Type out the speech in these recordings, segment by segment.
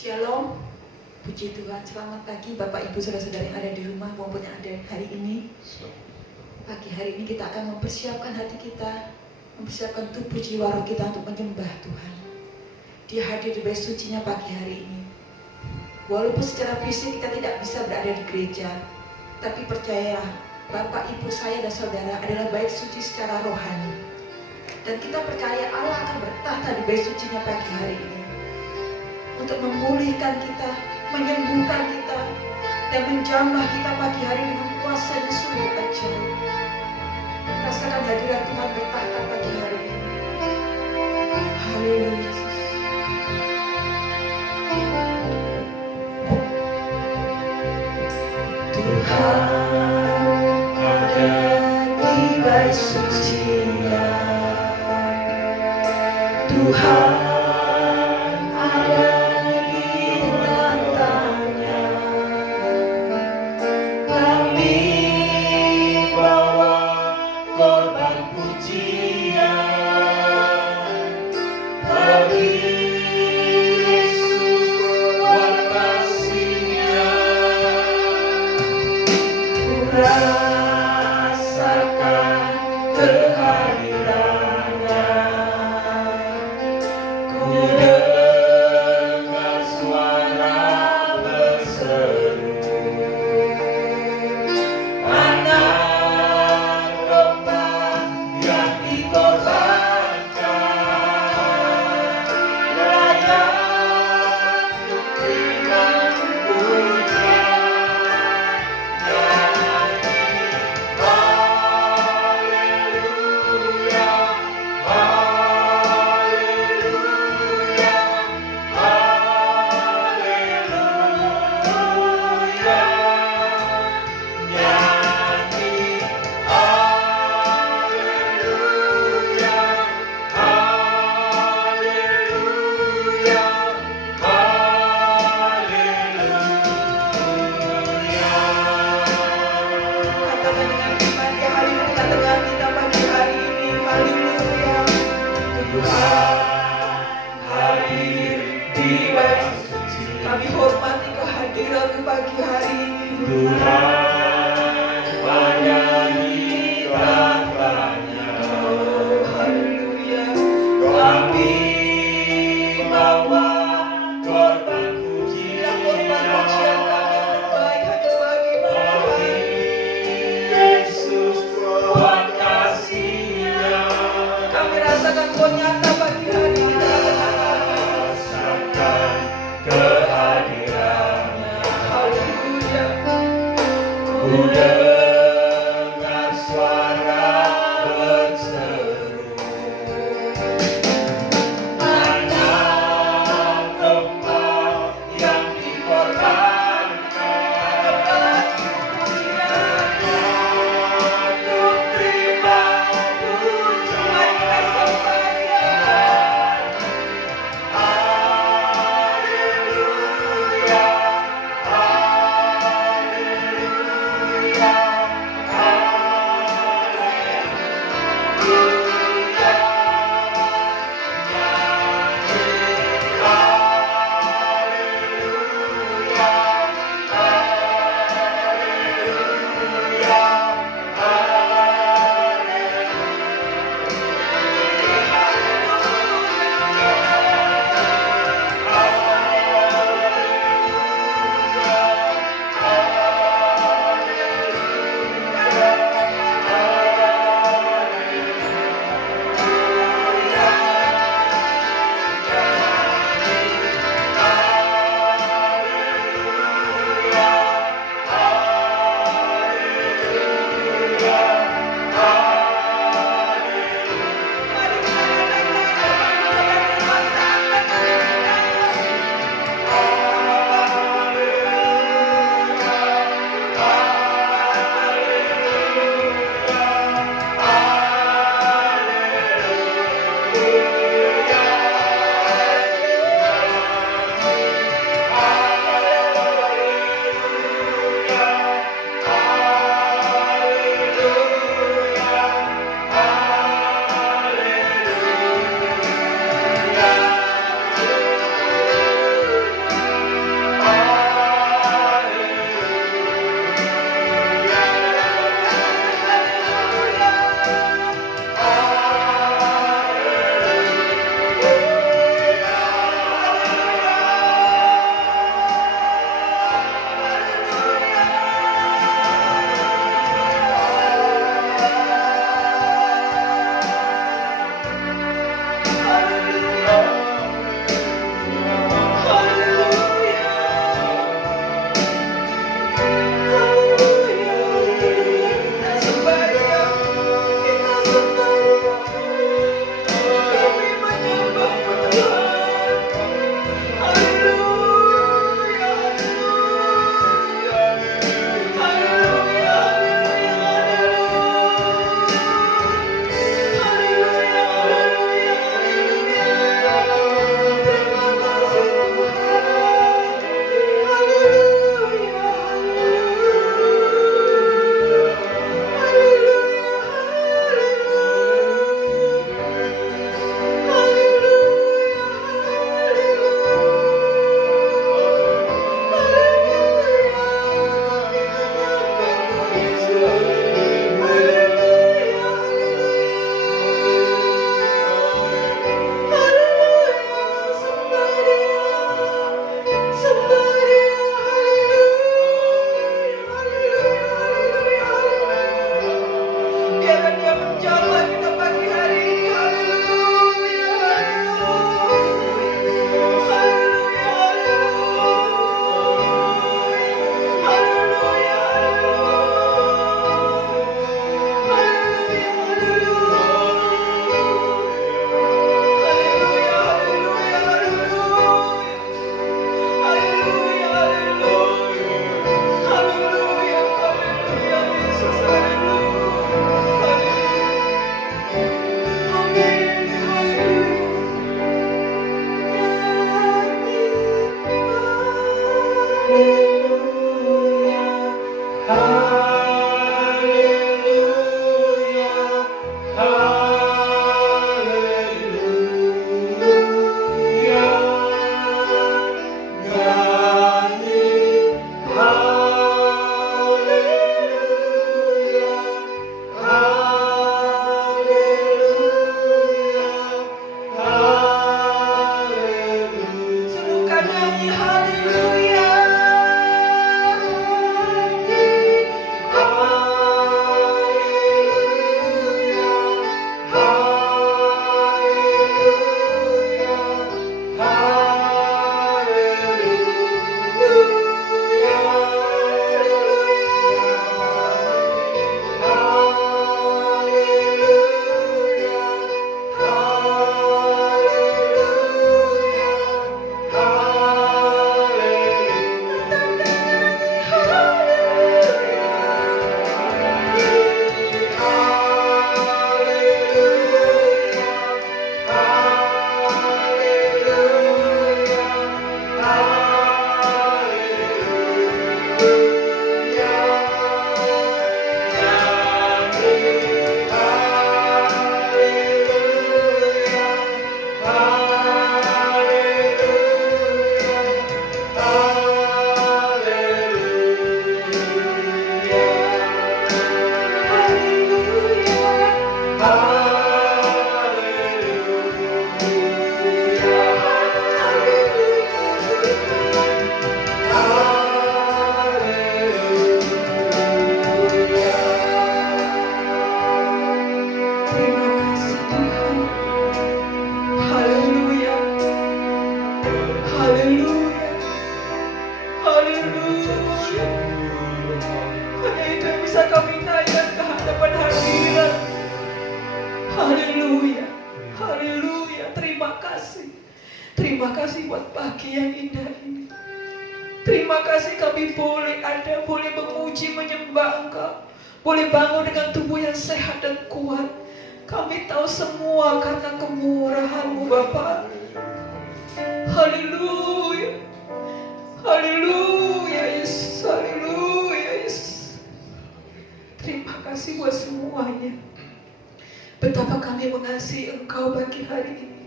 Shalom, puji Tuhan. Selamat pagi Bapak Ibu saudara-saudara yang ada di rumah maupun yang ada hari ini. Pagi hari ini kita akan mempersiapkan hati kita, mempersiapkan tubuh jiwa roh kita untuk menyembah Tuhan. Dia hadir di bait sucinya pagi hari ini. Walaupun secara fisik kita tidak bisa berada di gereja, tapi percayalah Bapak Ibu saya dan saudara adalah bait suci secara rohani. Dan kita percaya Allah akan bertahta di bait sucinya pagi hari ini untuk memulihkan kita, menyembuhkan kita, dan menjamah kita pagi hari dengan kuasa-Nya sungguh ajaib. Rasakan hadirat Tuhan bertahta pagi hari ini. Haleluya Yesus. Tuhan ada di bait suci-Nya. Tuhan kasih. Terima kasih buat pagi yang indah ini. Terima kasih kami boleh ada, boleh memuji, menyembah Engkau, boleh bangun dengan tubuh yang sehat dan kuat. Kami tahu semua karena kemurahan-Mu Bapa. Haleluya. Haleluya Yesus. Haleluya Yesus. Terima kasih buat semuanya. Betapa kami mengasihi Engkau pagi hari ini.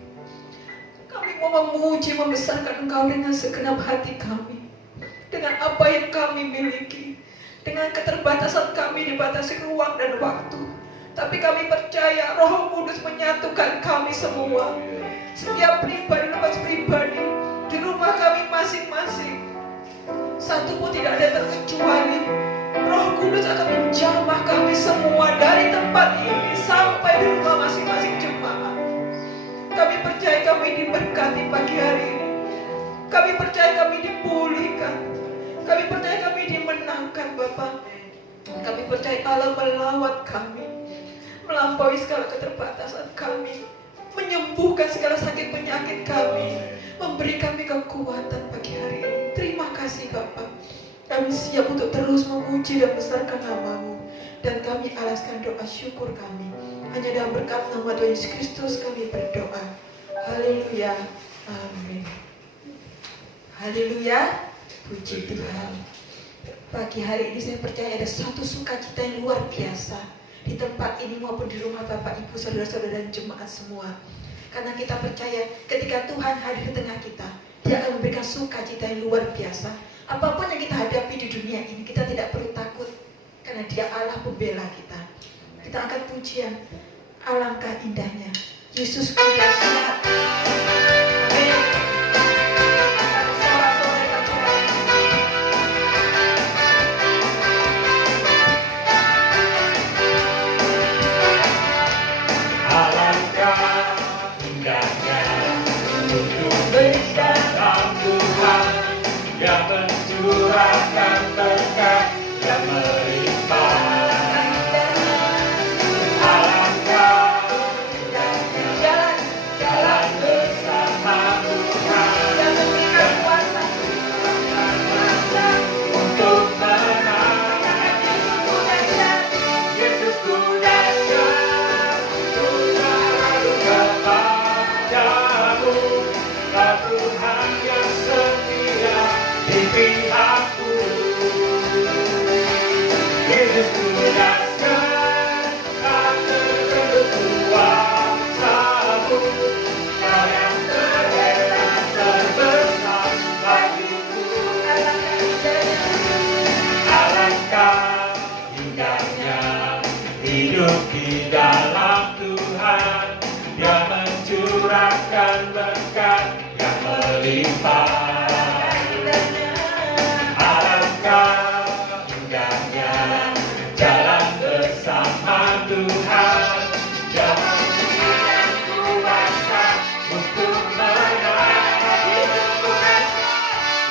Kami mau memuji, membesarkan Engkau dengan segenap hati kami, dengan apa yang kami miliki, dengan keterbatasan kami dibatasi ruang dan waktu. Tapi kami percaya Roh Kudus menyatukan kami semua. Setiap pribadi lepas pribadi di rumah kami masing-masing. Satu pun tidak ada terkecuali. Roh Kudus akan menjamah kami semua dari tempat ini sampai di rumah masing-masing jemaat. Kami percaya kami diberkati pagi hari ini. Kami percaya kami dipulihkan. Kami percaya kami dimenangkan Bapa. Kami percaya Allah melawat kami, melampaui segala keterbatasan kami, menyembuhkan segala sakit penyakit kami, memberi kami kekuatan pagi hari ini. Terima kasih Bapa. Kami siap untuk terus memuji dan besarkan nama-Mu. Dan kami alaskan doa syukur kami hanya dalam berkat nama Tuhan Yesus Kristus kami berdoa. Haleluya. Amin. Haleluya. Puji Tuhan. Pagi hari ini saya percaya ada satu sukacita yang luar biasa di tempat ini maupun di rumah Bapak Ibu, saudara-saudara dan jemaat semua. Karena kita percaya ketika Tuhan hadir di tengah kita, Dia akan memberikan sukacita yang luar biasa. Apapun yang kita hadapi di dunia ini, kita tidak perlu takut karena Dia Allah pembela kita. Kita angkat pujian. Alangkah indahnya Yesus kudasnya. Amin. Yang mencurahkan berkat yang melimpah. Alangkah indahnya jalan bersama Tuhan yang memberikan kuasa untuk menang. Yesus ku dahsyat, ku mengadu kepadamu, Tuhan yang setia di pihakku. Yesus ku dahsyat, tak terbendung kuasa-Mu, Kau yang terhebat terbesar bagiku. Alangkah indahnya hidup di dalam Tuhan yang mencurahkan berkat yang melimpah. Alangkah indahnya jalan bersama Tuhan yang memberikan kuasa untuk menang.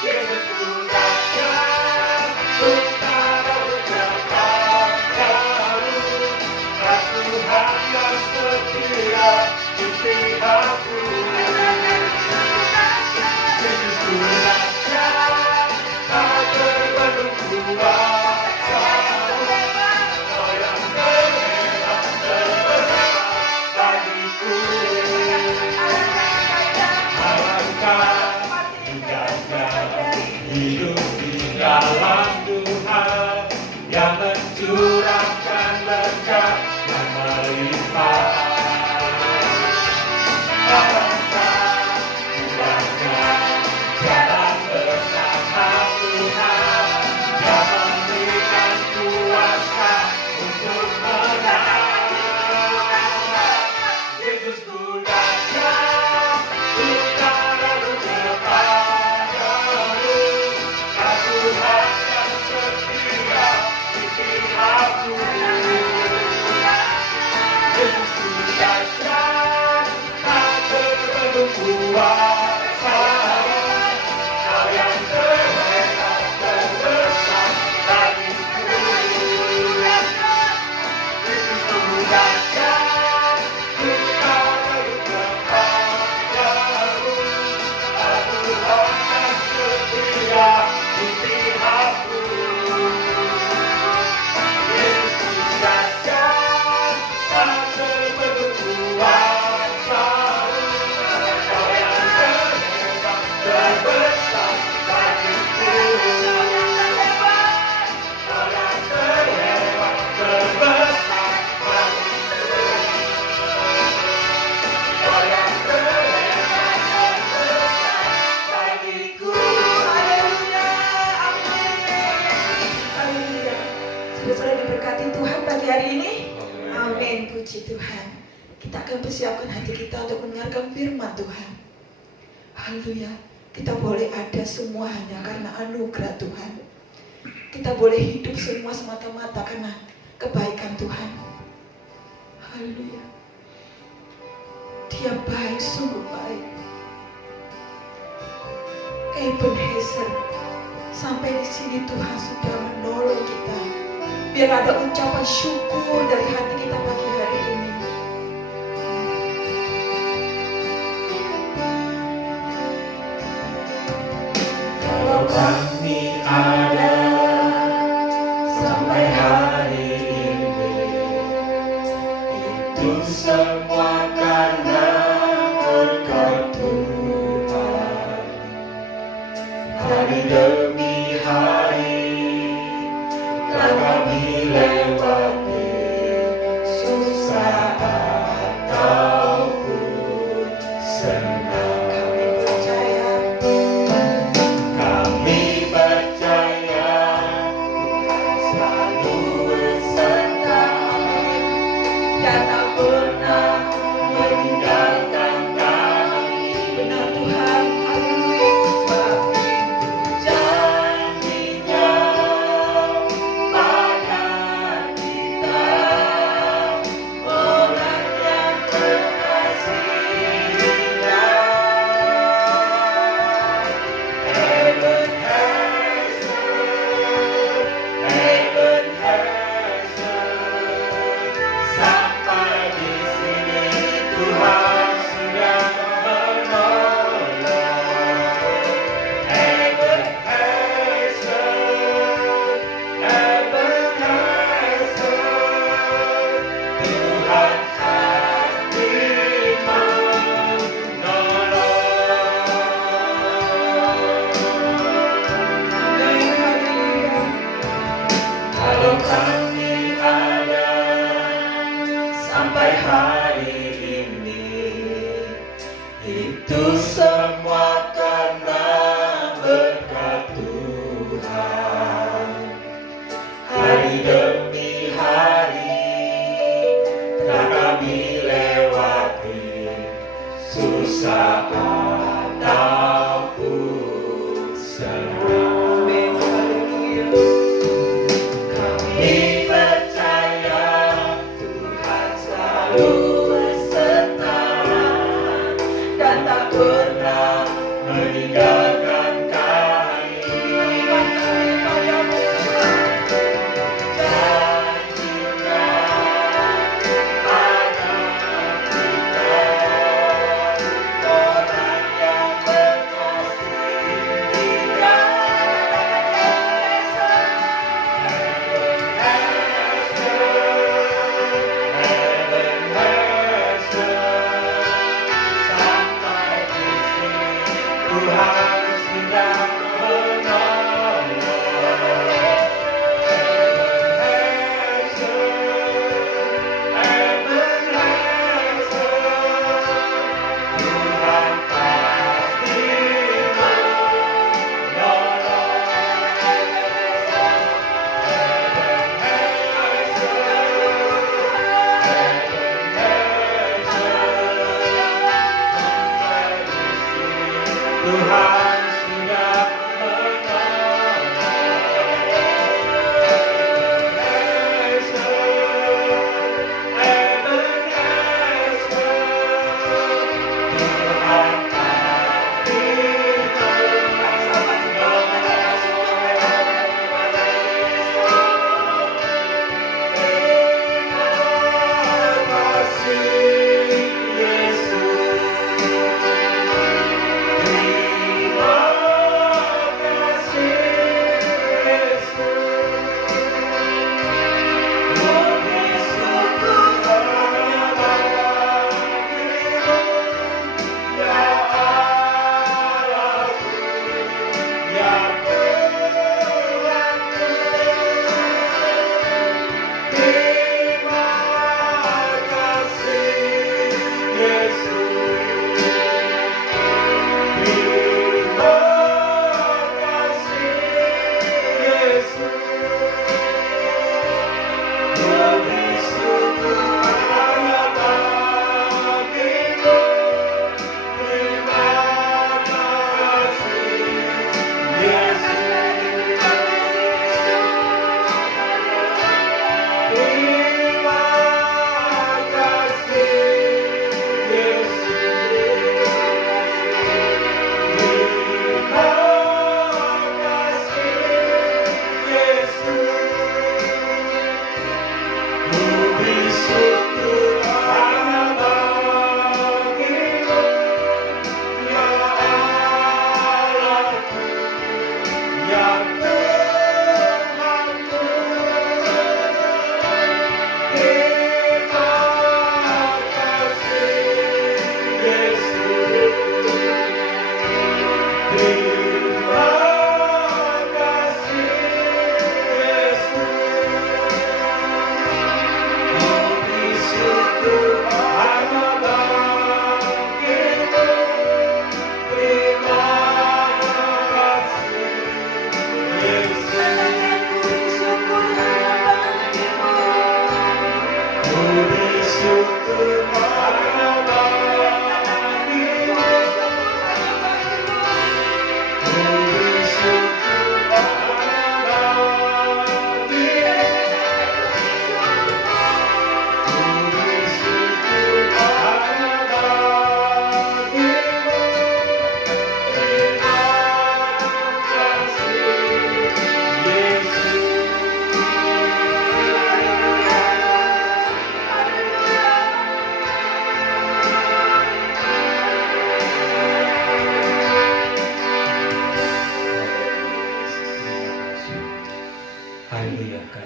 Yesus ku dahsyat, ku taruh kepadamu, Tuhan yang setia di pihakku. Yesus ku dahsyat, tak terbendung kuasa-Mu, Kau yang terhebat terbesar bagiku. Alangkah indahnya hidup di dalam Tuhan yang mencurahkan berkat yang melimpah. Alangkah indahnya jalan bersama Tuhan yang memberikan kuasa untuk menang. Yesus ku dahsyat, ku taruh kepadamu, Tuhan pagi hari ini? Amin, puji Tuhan. Kita akan persiapkan hati kita untuk mendengarkan firman Tuhan. Haleluya. Kita boleh ada semua hanya karena anugerah Tuhan. Kita boleh hidup semua semata-mata karena kebaikan Tuhan. Haleluya. Dia baik, sungguh baik. Ebenezer, sampai di sini Tuhan sudah menolong kita. Biar ada ucapan syukur dari hati kita pagi hari ini. Kalau kami ada sampai hari ini, itu semua karena berkat Tuhan. Hari demi hari telah kami lewati, susah ataupun senang. Kami percaya Kami percaya Tuhan selalu beserta dan tak pernah meninggalkan kami. benar Tuhan. Haleluya. Sebab Janjinya pada kita, orang yang berkasihnya. Ebenezer, sampai di sini Tuhan sudah menolong. Ebenezer, Tuhan pasti menolong. amin. Haleluya. Kalau kami ada sampai hari ini, itu semua karena berkat Tuhan. Hari demi hari telah kami lewati, susah ataupun senang. Amin. Haleluya. Kami percaya Tuhan selalu beserta dan tak pernah meninggalkan kami. Janjinya pada kita, orang yang berkasih Dia.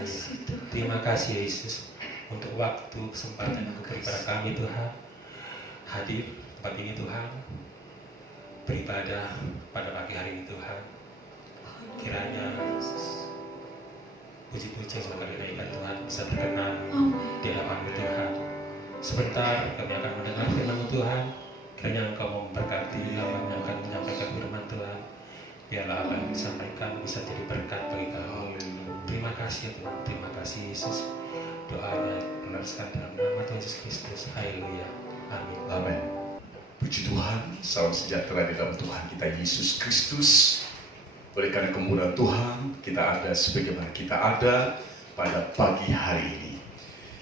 kasih Tuhan. Terima kasih Yesus untuk waktu kesempatan yang Kau beri pada kami Tuhan, hadir tempat ini Tuhan, beribadah pada pagi hari ini Tuhan. Kiranya puji-puji yang kami naikkan Tuhan bisa berkenan di hadapan-Mu Tuhan. Sebentar kami akan mendengar firman-Mu Tuhan. Kiranya Engkau memberkati apa yang akan menyampaikan firman Tuhan. Biarlah apa yang disampaikan bisa jadi berkat bagi kami. Terima kasih Tuhan, terima kasih Yesus. Doanya meneruskan dalam nama Tuhan Yesus Kristus. Haleluya. Amin. Amin. Puji Tuhan, salam sejahtera di dalam Tuhan kita Yesus Kristus. Oleh karena kemurahan Tuhan, kita ada sebagaimana kita ada pada pagi hari ini.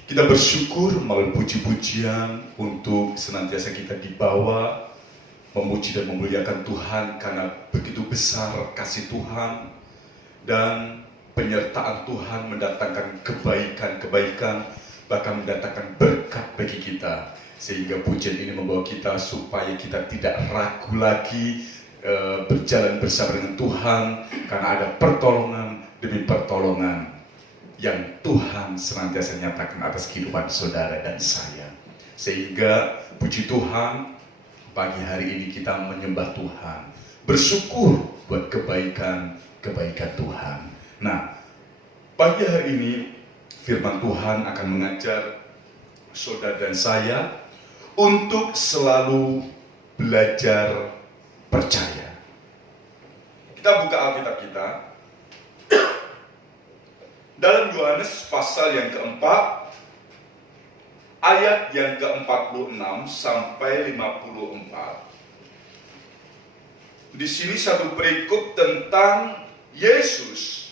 Kita bersyukur melalui puji-pujian untuk senantiasa kita dibawa memuji dan memuliakan Tuhan karena begitu besar kasih Tuhan dan penyertaan Tuhan mendatangkan kebaikan-kebaikan, bahkan mendatangkan berkat bagi kita. Sehingga pujian ini membawa kita supaya kita tidak ragu lagi berjalan bersama dengan Tuhan, karena ada pertolongan demi pertolongan yang Tuhan senantiasa nyatakan atas kehidupan saudara dan saya. Sehingga puji Tuhan, pagi hari ini kita menyembah Tuhan, bersyukur buat kebaikan Tuhan. Nah, pagi hari ini firman Tuhan akan mengajar saudara dan saya untuk selalu belajar percaya. Kita buka Alkitab kita dalam Yohanes pasal yang keempat, ayat yang ke-46 sampai 54. Di sini satu perikop tentang Yesus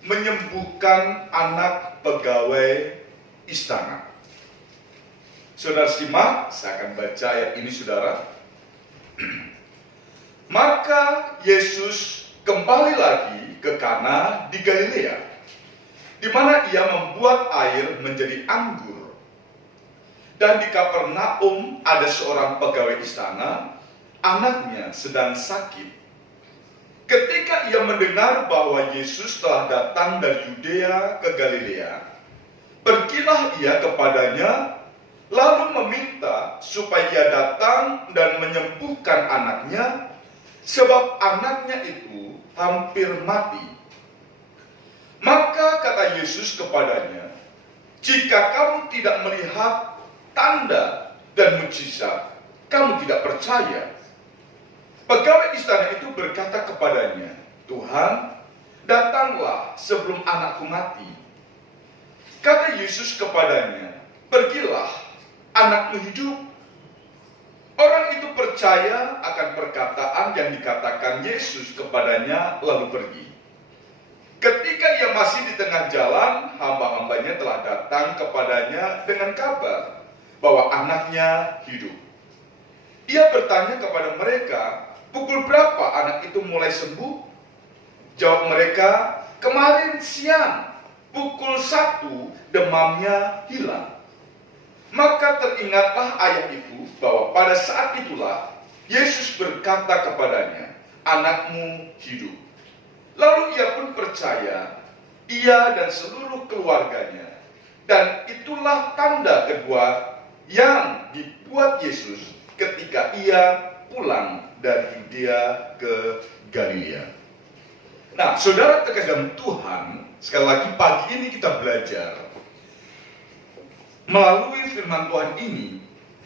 menyembuhkan anak pegawai istana. Saudara simak, saya akan baca ayat ini saudara. Maka Yesus kembali lagi ke Kana di Galilea, di mana ia membuat air menjadi anggur. Dan di Kapernaum ada seorang pegawai istana, anaknya sedang sakit. Ketika ia mendengar bahwa Yesus telah datang dari Yudea ke Galilea, pergilah ia kepadanya, lalu meminta supaya ia datang dan menyembuhkan anaknya, sebab anaknya itu hampir mati. Maka kata Yesus kepadanya, jika kamu tidak melihat tanda dan mukjizat, kamu tidak percaya. Pegawai istana itu berkata kepadanya, Tuhan, datanglah sebelum anakku mati. Kata Yesus kepadanya, pergilah, anakmu hidup. Orang itu percaya akan perkataan yang dikatakan Yesus kepadanya, lalu pergi. Ketika ia masih di tengah jalan, hamba-hambanya telah datang kepadanya dengan kabar bahwa anaknya hidup. Ia bertanya kepada mereka, pukul berapa anak itu mulai sembuh? Jawab mereka, kemarin siang, pukul 1 demamnya hilang. Maka teringatlah ayah itu bahwa pada saat itulah Yesus berkata kepadanya, anakmu hidup. Lalu ia pun percaya, ia dan seluruh keluarganya. Dan itulah tanda kedua yang dibuat Yesus ketika ia pulang dari Yudea ke Galilea. Nah, saudara terkasih dalam Tuhan, sekali lagi pagi ini kita belajar melalui firman Tuhan ini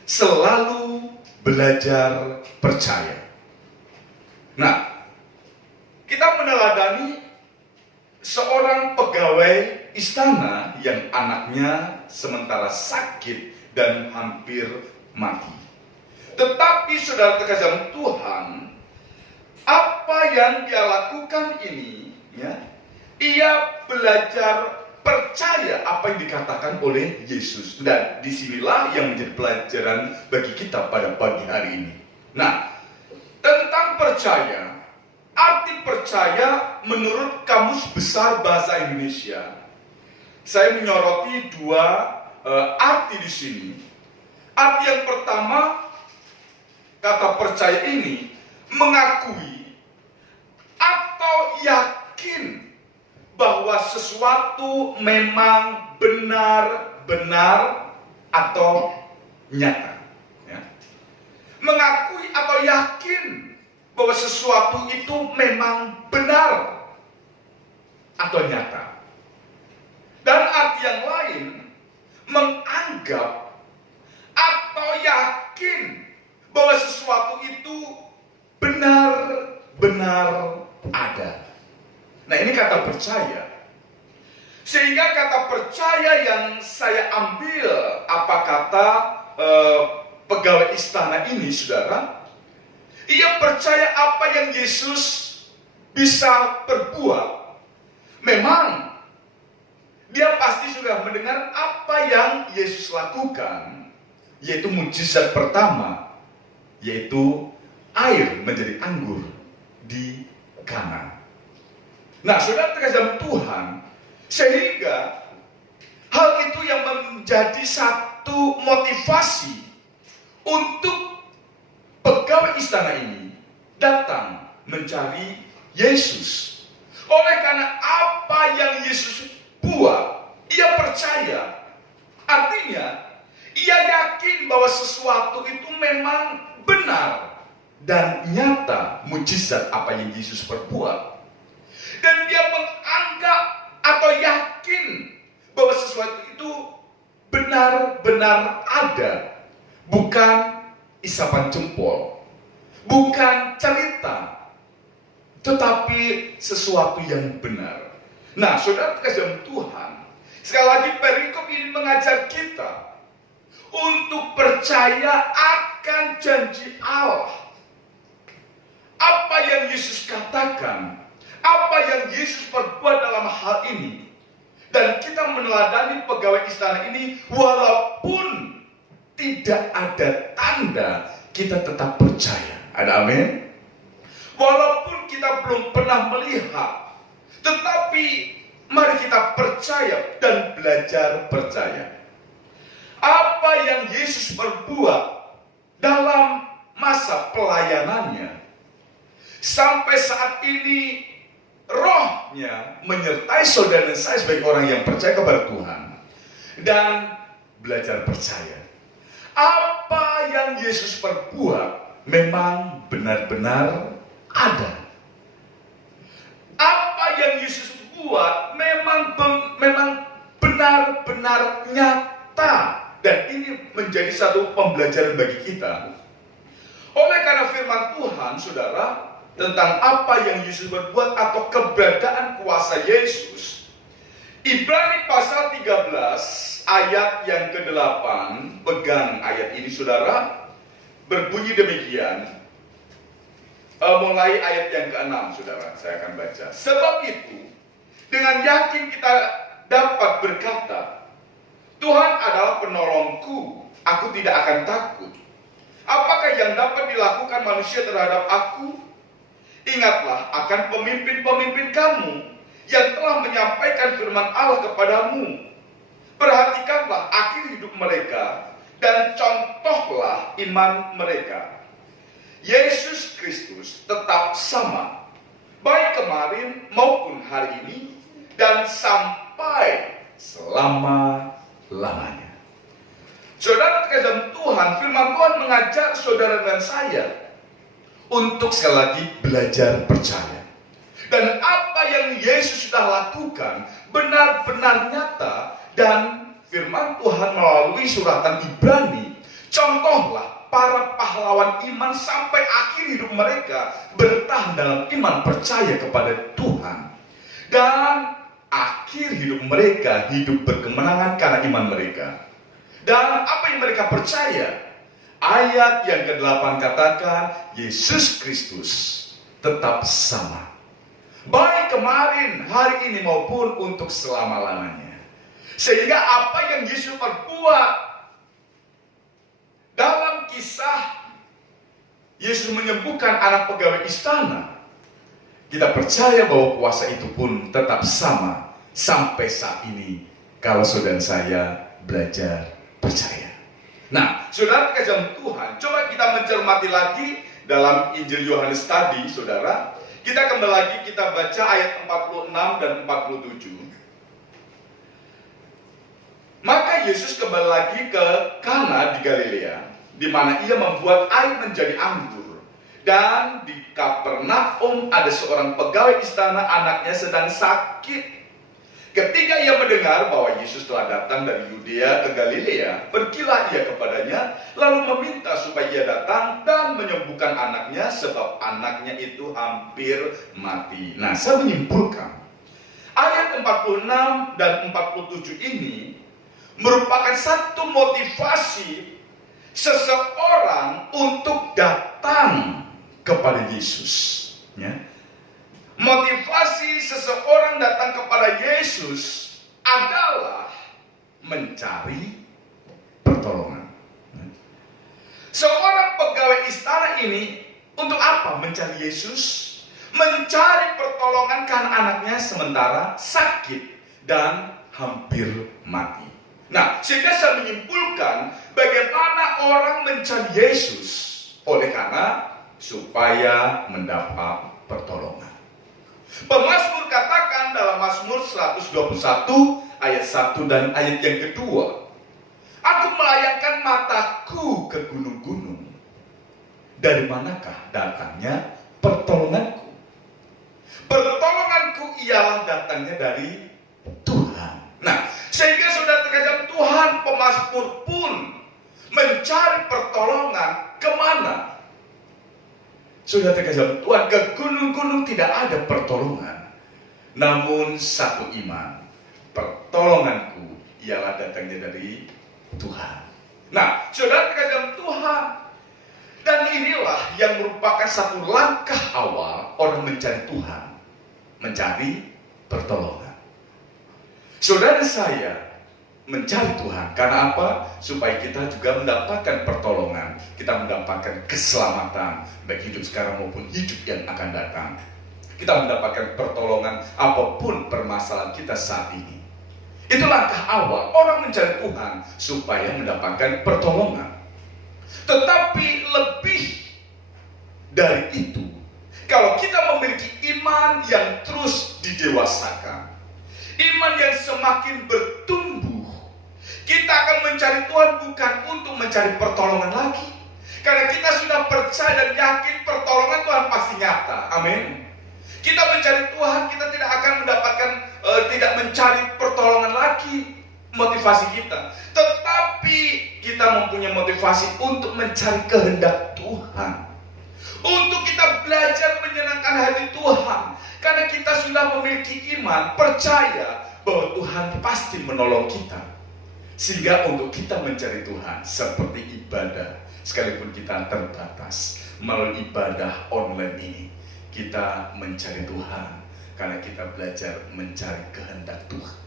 selalu belajar percaya. Nah, kita meneladani seorang pegawai istana yang anaknya sementara sakit dan hampir mati. Tetapi saudara terkasih dalam Tuhan, apa yang dia lakukan ini, ya, ia belajar percaya apa yang dikatakan oleh Yesus. Dan disinilah yang menjadi pelajaran bagi kita pada pagi hari ini. Nah, tentang percaya, arti percaya menurut Kamus Besar Bahasa Indonesia, saya menyoroti dua arti di sini. Arti yang pertama, kata percaya ini mengakui atau yakin bahwa sesuatu memang benar-benar atau nyata. Ya. Mengakui atau yakin bahwa sesuatu itu memang benar atau nyata. Dan arti yang lain, menganggap atau yakin bahwa sesuatu itu benar-benar ada. Nah, ini kata percaya. Sehingga kata percaya yang saya ambil, apa kata pegawai istana ini, saudara, ia percaya apa yang Yesus bisa perbuat. Memang dia pasti sudah mendengar apa yang Yesus lakukan, yaitu mujizat pertama, yaitu air menjadi anggur di Kana. Nah, saudara terkasih dalam Tuhan, sehingga hal itu yang menjadi satu motivasi untuk pegawai istana ini datang mencari Yesus. Oleh karena apa yang Yesus buat, ia percaya. Artinya, ia yakin bahwa sesuatu itu memang benar dan nyata, mujizat apa yang Yesus perbuat. Dan dia menganggap atau yakin bahwa sesuatu itu benar-benar ada, bukan isapan jempol, bukan cerita, tetapi sesuatu yang benar. Nah, saudara terkasih dalam Tuhan, sekali lagi perikop ini mengajar kita untuk percaya akan janji Allah. Apa yang Yesus katakan, apa yang Yesus perbuat dalam hal ini, dan kita meneladani pegawai istana ini, walaupun tidak ada tanda, kita tetap percaya. Ada amin? Walaupun kita belum pernah melihat, tetapi mari kita percaya dan belajar percaya. Apa yang Yesus perbuat dalam masa pelayanannya, sampai saat ini Roh-Nya menyertai saudara dan saya sebagai orang yang percaya kepada Tuhan dan belajar percaya. Apa yang Yesus perbuat memang benar-benar ada. Apa yang Yesus buat memang benar-benar nyata, dan ini menjadi satu pembelajaran bagi kita. Oleh karena firman Tuhan, saudara, tentang apa yang Yesus berbuat atau keberadaan kuasa Yesus, Ibrani pasal 13 ayat yang ke-8, pegang ayat ini saudara, berbunyi demikian. Mulai ayat yang ke-6 saudara, saya akan baca. Sebab itu, dengan yakin kita dapat berkata, Tuhan adalah penolongku, aku tidak akan takut. Apakah yang dapat dilakukan manusia terhadap aku? Ingatlah akan pemimpin-pemimpin kamu yang telah menyampaikan firman Allah kepadamu. Perhatikanlah akhir hidup mereka dan contohlah iman mereka. Yesus Kristus tetap sama, baik kemarin maupun hari ini dan sampai selama-lamanya. Saudara terkasih dalam Tuhan, firman Tuhan mengajar saudara dan saya untuk sekali lagi belajar percaya. Dan apa yang Yesus sudah lakukan benar-benar nyata, dan firman Tuhan melalui suratan Ibrani, contohlah para pahlawan iman sampai akhir hidup mereka bertahan dalam iman percaya kepada Tuhan. Dan akhir hidup mereka hidup berkemenangan karena iman mereka. Dan apa yang mereka percaya? Ayat yang ke-8 katakan, Yesus Kristus tetap sama, baik kemarin, hari ini maupun untuk selama-lamanya. Sehingga apa yang Yesus perbuat dalam kisah Yesus menyembuhkan anak pegawai istana, kita percaya bahwa kuasa itu pun tetap sama sampai saat ini kalau saudara saya belajar percaya. Nah, saudara terkasih Tuhan, coba kita mencermati lagi dalam Injil Yohanes tadi, saudara. Kita kembali lagi, kita baca ayat 46 dan 47. Maka Yesus kembali lagi ke Kana di Galilea, di mana ia membuat air menjadi anggur. Dan di Kapernaum ada seorang pegawai istana, anaknya sedang sakit. Ketika ia mendengar bahwa Yesus telah datang dari Yudea ke Galilea, pergilah ia kepadanya, lalu meminta supaya ia datang dan menyembuhkan anaknya, sebab anaknya itu hampir mati. Nah, saya menyimpulkan, ayat 46 dan 47 ini merupakan satu motivasi seseorang untuk datang kepada Yesus. Ya. Motivasi seseorang datang kepada Yesus adalah mencari pertolongan. Seorang pegawai istana ini untuk apa mencari Yesus? Mencari pertolongan karena anaknya sementara sakit dan hampir mati. Nah, sehingga saya menyimpulkan bagaimana orang mencari Yesus oleh karena supaya mendapat pertolongan. Pemazmur katakan dalam Mazmur 121 ayat 1 dan ayat yang kedua, aku melayangkan mataku ke gunung-gunung. Dari manakah datangnya pertolonganku? Pertolonganku ialah datangnya dari Tuhan. Nah, sehingga sudah terkadang Tuhan, pemazmur pun mencari pertolongan kemana? Sudah terkadang Tuhan, ke gunung-gunung tidak ada pertolongan. Namun satu iman, pertolonganku ialah datangnya dari Tuhan. Nah, sudah terkadang Tuhan. Dan inilah yang merupakan satu langkah awal orang mencari Tuhan, mencari pertolongan. Saudara saya mencari Tuhan karena apa? Supaya kita juga mendapatkan pertolongan, kita mendapatkan keselamatan baik hidup sekarang maupun hidup yang akan datang. Kita mendapatkan pertolongan apapun permasalahan kita saat ini. Itu langkah awal orang mencari Tuhan supaya mendapatkan pertolongan. Tetapi lebih dari itu, kalau kita memiliki iman yang terus didewasakan, iman yang semakin bertumbuh, kita akan mencari Tuhan bukan untuk mencari pertolongan lagi. Karena kita sudah percaya dan yakin pertolongan Tuhan pasti nyata. Amin. Kita mencari Tuhan, kita tidak akan mendapatkan, tidak mencari pertolongan lagi motivasi kita. Tetapi kita mempunyai motivasi untuk mencari kehendak Tuhan. Untuk kita belajar menyenangkan hati Tuhan. Karena kita sudah memiliki iman, percaya bahwa Tuhan pasti menolong kita. Sehingga untuk kita mencari Tuhan seperti ibadah, sekalipun kita terbatas melalui ibadah online ini, kita mencari Tuhan karena kita belajar mencari kehendak Tuhan.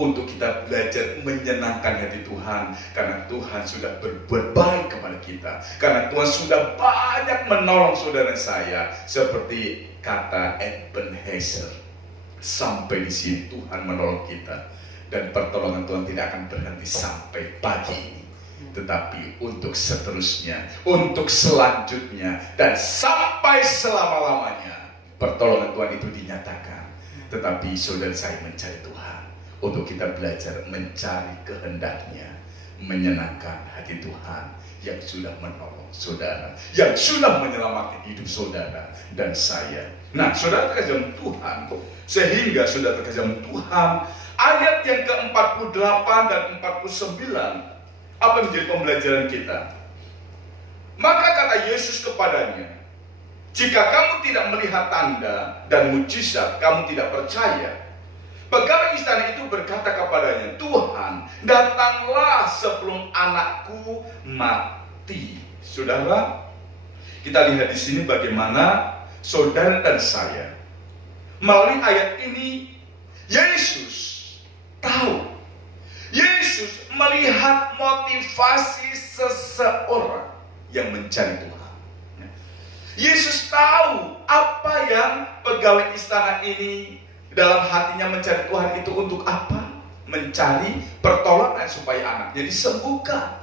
Untuk kita belajar menyenangkan hati Tuhan karena Tuhan sudah berbuat baik kepada kita, karena Tuhan sudah banyak menolong saudara saya, seperti kata Ebenezer, sampai di sini Tuhan menolong kita. Dan pertolongan Tuhan tidak akan berhenti sampai pagi ini, tetapi untuk seterusnya, untuk selanjutnya, dan sampai selama-lamanya pertolongan Tuhan itu dinyatakan. Tetapi saudara saya mencari Tuhan untuk kita belajar mencari kehendaknya, menyenangkan hati Tuhan yang sudah menolong saudara, yang sudah menyelamatkan hidup saudara dan saya. Nah, saudara terkasih Tuhan, sehingga saudara terkasih Tuhan, ayat yang ke-48 dan 49, apa menjadi pembelajaran kita? Maka kata Yesus kepadanya, jika kamu tidak melihat tanda dan mujizat, kamu tidak percaya. Pegawai istana itu berkata kepadanya, Tuhan, datanglah sebelum anakku mati. Saudara, kita lihat di sini bagaimana saudara dan saya, melalui ayat ini, Yesus tahu. Yesus melihat motivasi seseorang yang mencari Tuhan. Yesus tahu apa yang pegawai istana ini dalam hatinya mencari Tuhan itu untuk apa? Mencari pertolongan supaya anaknya disembuhkan.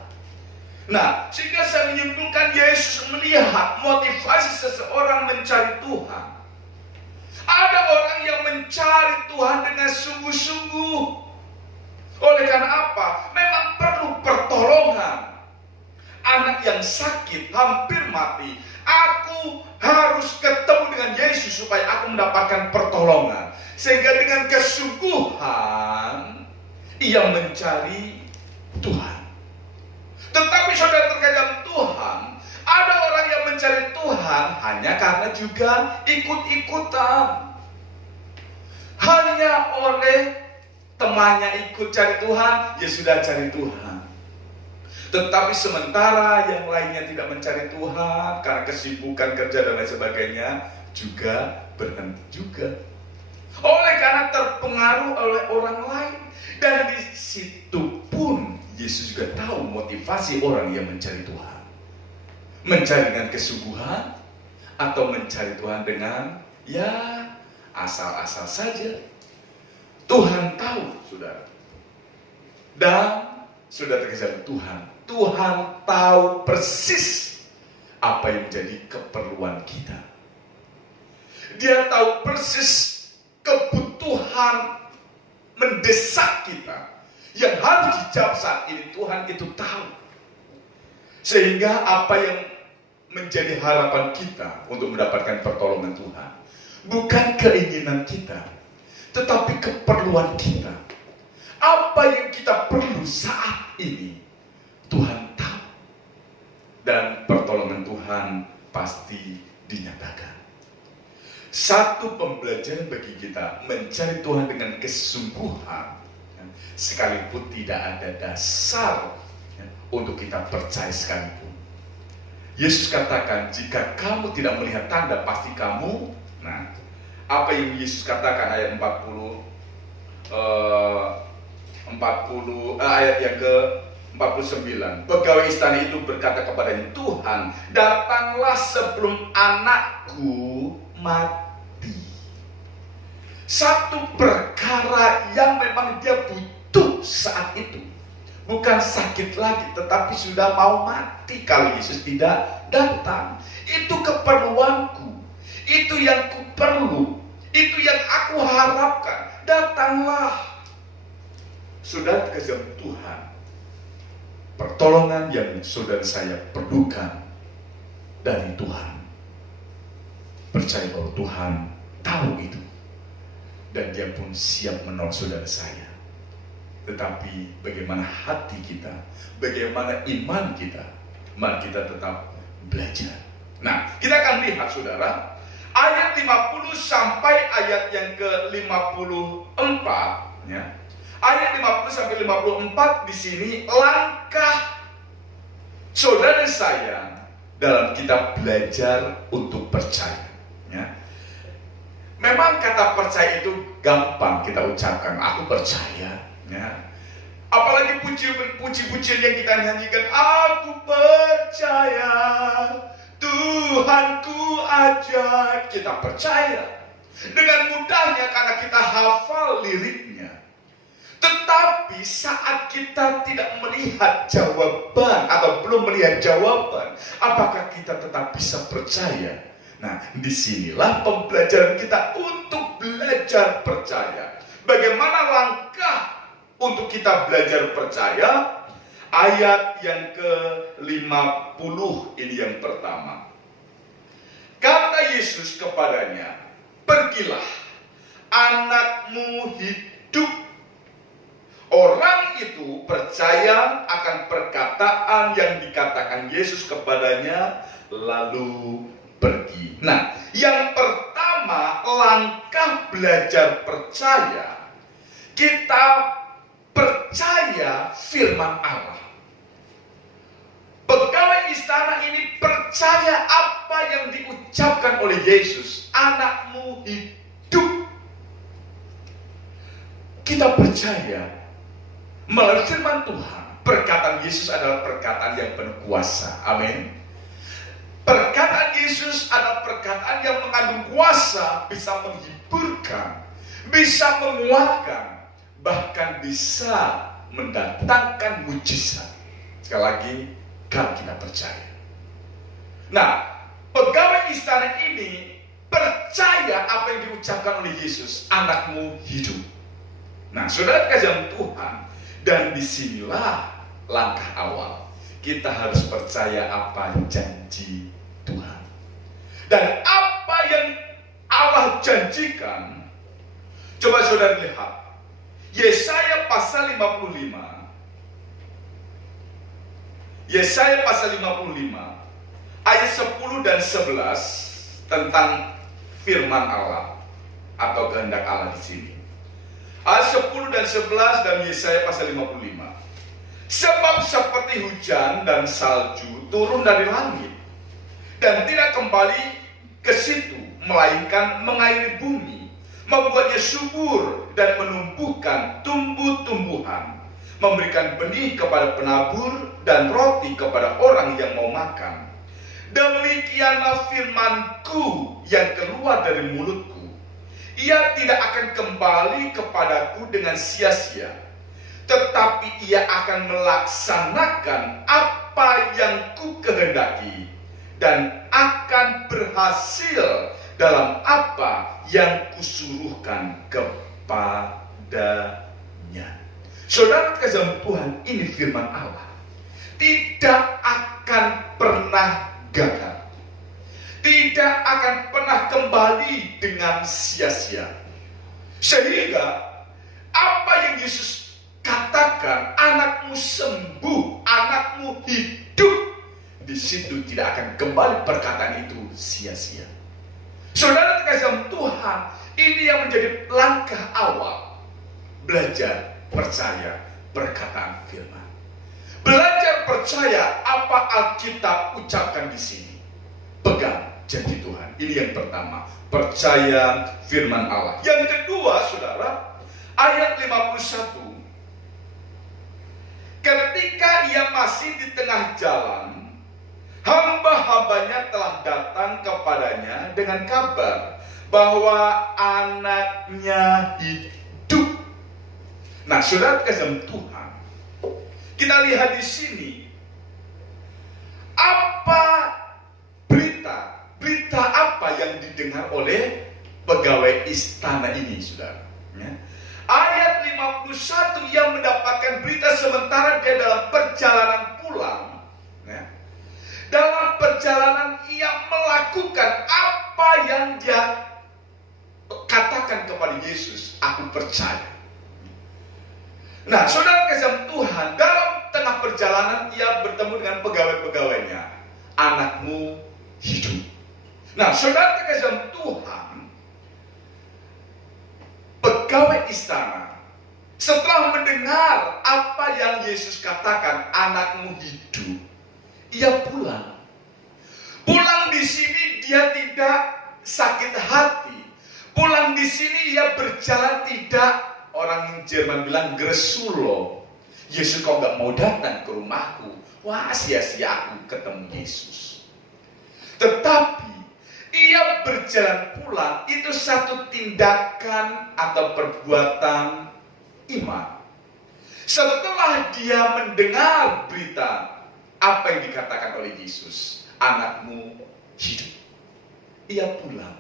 Nah, sehingga saya menyimpulkan Yesus melihat motivasi seseorang mencari Tuhan. Ada orang yang mencari Tuhan dengan sungguh-sungguh. Oleh karena apa? Memang perlu pertolongan. Anak yang sakit, hampir mati, aku harus ketemu dengan Yesus supaya aku mendapatkan pertolongan. Sehingga dengan kesungguhan ia mencari Tuhan. Tetapi saudara terkadang Tuhan, ada orang yang mencari Tuhan hanya karena juga ikut-ikutan. Hanya oleh temannya ikut cari Tuhan, ya sudah cari Tuhan. Tetapi sementara yang lainnya tidak mencari Tuhan karena kesibukan kerja dan lain sebagainya, juga berhenti juga. Oleh karena terpengaruh oleh orang lain. Dan di situ pun Yesus juga tahu motivasi orang yang mencari Tuhan. Mencari dengan kesungguhan atau mencari Tuhan dengan ya asal-asal saja. Tuhan tahu, saudara. Dan sudah terkejar Tuhan tahu persis apa yang menjadi keperluan kita. Dia tahu persis kebutuhan mendesak kita yang harus dijawab saat ini. Tuhan itu tahu. Sehingga apa yang menjadi harapan kita untuk mendapatkan pertolongan Tuhan bukan keinginan kita, tetapi keperluan kita. Apa yang kita perlu saat ini Tuhan tahu. Dan pertolongan Tuhan pasti dinyatakan. Satu pembelajaran bagi kita mencari Tuhan dengan kesungguhan, sekalipun tidak ada dasar untuk kita percaya sekalipun. Yesus katakan, jika kamu tidak melihat tanda, pasti kamu. Nah, apa yang Yesus katakan ayat 40 ayat yang ke 49. Pegawai istana itu berkata kepadanya, Tuhan, datanglah sebelum anakku mati. Satu perkara yang memang dia butuh saat itu. Bukan sakit lagi, tetapi sudah mau mati kalau Yesus tidak datang. Itu keperluanku. Itu yang ku perlu. Itu yang aku harapkan. Datanglah. Sudah kejar Tuhan. Pertolongan yang saudara saya perlukan dari Tuhan. Percaya bahwa Tuhan tahu itu. Dan dia pun siap menolong saudara saya. Tetapi bagaimana hati kita, bagaimana iman kita, mari kita tetap belajar. Nah, kita akan lihat saudara, ayat 50 sampai ayat yang ke-54 ya. Ayat 50 sampai 54 di sini langkah saudara saya dalam kita belajar untuk percaya ya. Memang kata percaya itu gampang kita ucapkan, aku percaya ya. Apalagi puji-pujian yang kita nyanyikan, aku percaya Tuhanku ajaib. Kita percaya dengan mudahnya karena kita hafal liriknya. Tetapi saat kita tidak melihat jawaban atau belum melihat jawaban, apakah kita tetap bisa percaya? Nah, disinilah pembelajaran kita untuk belajar percaya. Bagaimana langkah untuk kita belajar percaya? Ayat yang ke-50 ini yang pertama. Kata Yesus kepadanya, pergilah, anakmu hidup. Orang itu percaya akan perkataan yang dikatakan Yesus kepadanya, lalu pergi. Nah, yang pertama, langkah belajar percaya, kita percaya firman Allah. Pegawai istana ini percaya apa yang diucapkan oleh Yesus, anakmu hidup. Kita percaya melalui firman Tuhan, perkataan Yesus adalah perkataan yang penuh kuasa. Amin. Perkataan Yesus adalah perkataan yang mengandung kuasa, bisa menghiburkan, bisa menguatkan, bahkan bisa mendatangkan mujizat. Sekali lagi, kalau kita percaya. Nah, pegawai istana ini percaya apa yang diucapkan oleh Yesus, anakmu hidup. Nah, saudara kasih Tuhan, Dan disinilah langkah awal. Kita harus percaya apa janji Tuhan. Dan apa yang Allah janjikan, coba saudara lihat. Yesaya pasal 55. Yesaya pasal 55 ayat 10 dan 11 tentang firman Allah atau kehendak Allah di sini. Ayat 10 dan 11 dan Yesaya pasal 55. Sebab seperti hujan dan salju turun dari langit dan tidak kembali ke situ, melainkan mengairi bumi, membuatnya subur dan menumbuhkan tumbuh-tumbuhan, memberikan benih kepada penabur dan roti kepada orang yang mau makan. Demikianlah firman-Ku yang keluar dari mulutku. Ia tidak akan kembali kepadaku dengan sia-sia, tetapi ia akan melaksanakan apa yang Ku kehendaki dan akan berhasil dalam apa yang Kusuruhkan kepadanya. Saudara kasih Tuhan, ini firman Allah. Tidak akan pernah gagal. Tidak akan pernah kembali dengan sia-sia. Sehingga apa yang Yesus katakan, anakmu sembuh, anakmu hidup, di situ tidak akan kembali perkataan itu sia-sia. Saudara kasih Tuhan, ini yang menjadi langkah awal. Belajar percaya perkataan firman. Belajar percaya apa Alkitab ucapkan di sini. Pegang janji Tuhan. Ini yang pertama, percaya firman Allah. Yang kedua, saudara, ayat 51. Ketika ia masih di tengah jalan, hamba-hambanya telah datang kepadanya dengan kabar bahwa anaknya hidup. Nah, saudara kasih Tuhan, kita lihat di sini apa berita apa yang didengar oleh pegawai istana ini, saudara. Ya. Ayat 51, ia mendapatkan berita sementara dia dalam perjalanan pulang. Ya. Dalam perjalanan ia melakukan apa yang dia katakan kepada Yesus, aku percaya. Nah, saudara kasih Tuhan, dalam tengah perjalanan ia bertemu dengan pegawai-pegawainya. Anakmu hidup. Nah, saudara kasih Tuhan, pegawai istana setelah mendengar apa yang Yesus katakan, anakmu hidup, ia pulang. Pulang di sini dia tidak sakit hati. Pulang di sini ia berjalan tidak, orang Jerman bilang gresulo. Yesus kok gak mau datang ke rumahku? Wah, sia-sia aku ketemu Yesus. Tetapi ia berjalan pulang, itu satu tindakan atau perbuatan iman. Setelah dia mendengar berita apa yang dikatakan oleh Yesus, anakmu hidup, ia pulang.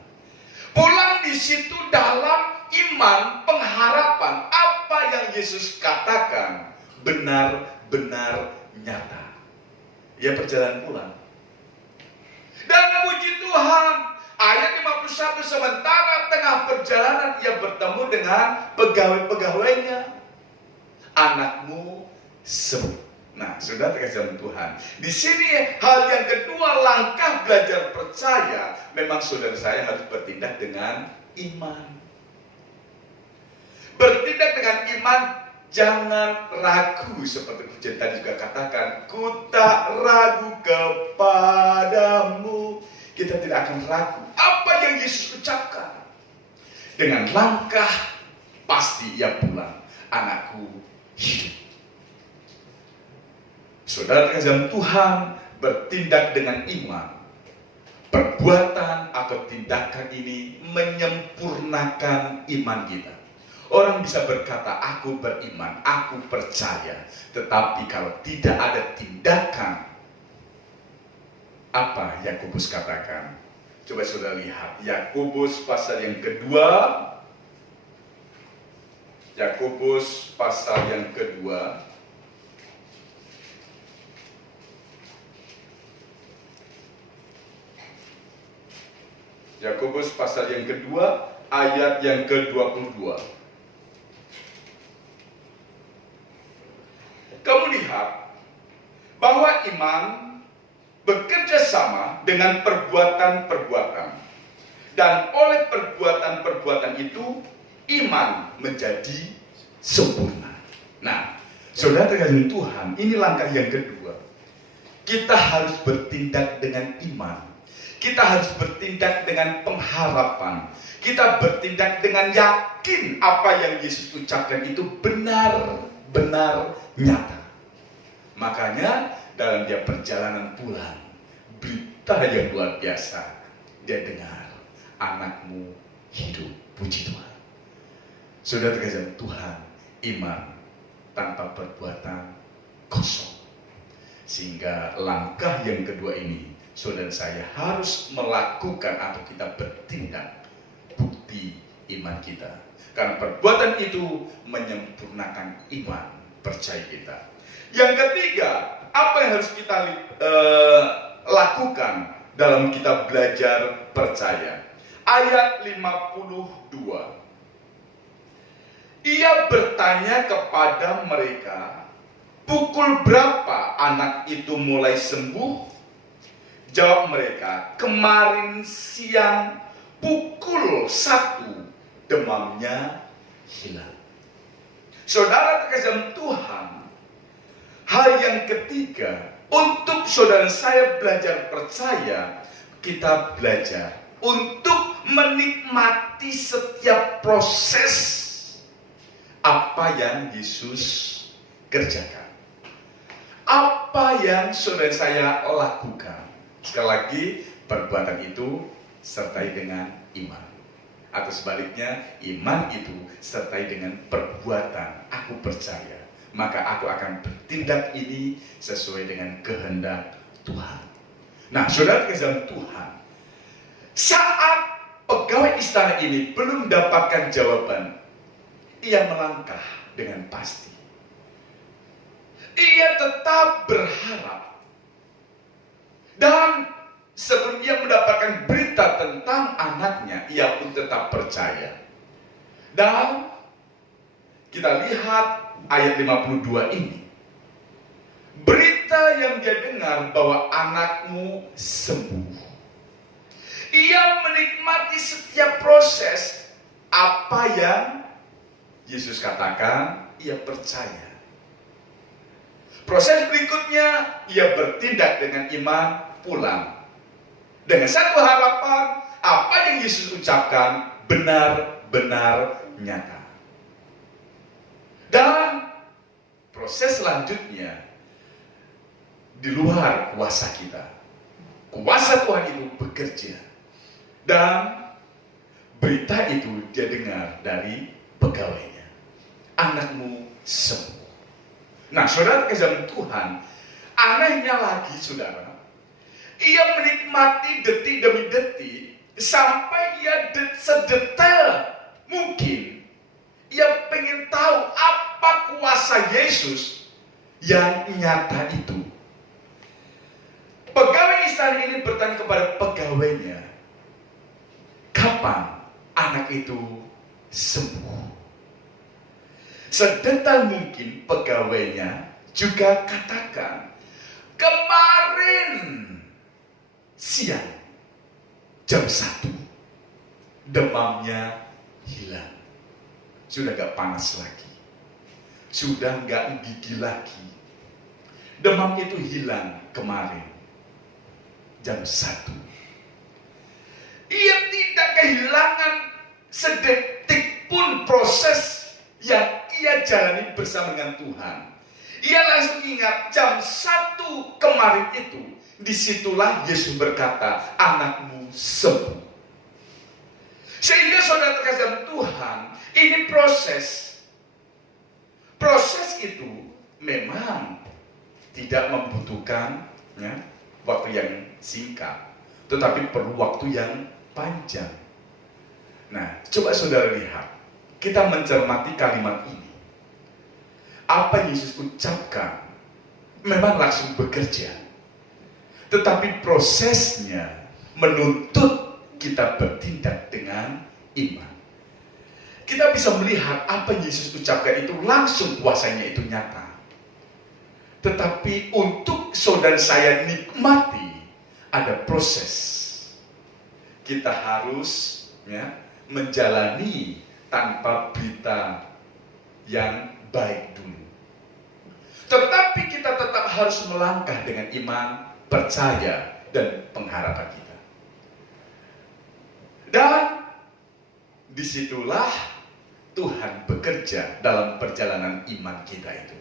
Pulang di situ dalam iman, pengharapan apa yang Yesus katakan benar-benar nyata. Ia berjalan pulang. Dan puji Tuhan, ayat 51, sementara tengah perjalanan ia bertemu dengan pegawai-pegawainya. Anakmu sembuh. Nah, saudara kasih Tuhan, di sini hal yang kedua, langkah belajar percaya, memang saudara saya harus bertindak dengan iman. Bertindak dengan iman, jangan ragu, seperti pujian tadi juga katakan, ku tak ragu kepadamu. Kita tidak akan ragu apa yang Yesus ucapkan. Dengan langkah pasti ia pulang, anakku hidup. Saudara kasih Tuhan, bertindak dengan iman. Perbuatan atau tindakan ini menyempurnakan iman kita. Orang bisa berkata, aku beriman, aku percaya. Tetapi kalau tidak ada tindakan, apa Yakobus katakan? Coba saudara lihat, Yakobus pasal yang kedua, Yakobus pasal yang kedua. Yakobus pasal yang kedua, ayat yang ke-22. Kamu lihat bahwa iman bekerja sama dengan perbuatan-perbuatan. Dan oleh perbuatan-perbuatan itu, iman menjadi sempurna. Nah, saudara terkasih Tuhan, ini langkah yang kedua. Kita harus bertindak dengan iman. Kita harus bertindak dengan pengharapan. Kita bertindak dengan yakin apa yang Yesus ucapkan itu benar-benar nyata. Makanya dalam dia perjalanan pulang, berita yang luar biasa dia dengar, anakmu hidup. Puji Tuhan. Saudara terkasih Tuhan, iman tanpa perbuatan kosong. Sehingga langkah yang kedua ini, saudara saya harus melakukan atau kita bertindak bukti iman kita. Karena perbuatan itu menyempurnakan iman percaya kita. Yang ketiga, apa yang harus kita lakukan dalam kita belajar percaya? Ayat 52. Ia bertanya kepada mereka, pukul berapa anak itu mulai sembuh? Jawab mereka, kemarin siang pukul 1 demamnya hilang. Saudara terkasih Tuhan, hal yang ketiga, untuk saudara saya belajar percaya, kita belajar untuk menikmati setiap proses apa yang Yesus kerjakan. Apa yang saudara saya lakukan. Sekali lagi, perbuatan itu sertai dengan iman. Atau sebaliknya, iman itu sertai dengan perbuatan. Aku percaya, maka aku akan bertindak ini sesuai dengan kehendak Tuhan. Nah, saudara terkasih Tuhan, saat pegawai istana ini belum mendapatkan jawaban, ia melangkah dengan pasti. Ia tetap berharap. Dan sebelum ia mendapatkan berita tentang anaknya, ia pun tetap percaya. Dan kita lihat ayat 52 ini. Berita yang dia dengar bahwa anakmu sembuh. Ia menikmati setiap proses apa yang Yesus katakan, ia percaya. Proses berikutnya, ia bertindak dengan iman, pulang. Dengan satu harapan, apa yang Yesus ucapkan benar-benar nyata. Dan proses selanjutnya, di luar kuasa kita. Kuasa Tuhan itu bekerja. Dan berita itu dia dengar dari pegawainya. Anakmu sembuh. Nah, saudara terkasih Tuhan, anehnya lagi saudara, ia menikmati detik demi detik sampai ia sedetail mungkin. Ia pengen tahu apa kuasa Yesus yang nyata itu. Pegawai istana ini bertanya kepada pegawainya, kapan anak itu sembuh? Sedetail mungkin pegawainya juga katakan, kemarin siang jam 1 demamnya hilang. Sudah gak panas lagi, sudah gak gigil lagi. Demam itu hilang kemarin jam 1. Ia tidak kehilangan sedetik pun proses yang ia jalani bersama dengan Tuhan. Ia langsung ingat jam 1 kemarin itu. Disitulah Yesus berkata, anakmu sembuh. Sehingga saudara terkasih Tuhan, ini proses. Proses itu memang tidak membutuhkan waktu yang singkat, tetapi perlu waktu yang panjang. Nah, coba saudara lihat kita mencermati kalimat ini, apa yang Yesus ucapkan memang langsung bekerja, tetapi prosesnya menuntut kita bertindak dengan iman. Kita bisa melihat apa yang Yesus ucapkan itu langsung kuasanya itu nyata. Tetapi untuk saudara saya nikmati, ada proses. Kita harus menjalani tanpa berita yang baik dulu. Tetapi kita tetap harus melangkah dengan iman, percaya, dan pengharapan kita. Dan disitulah Tuhan bekerja dalam perjalanan iman kita itu.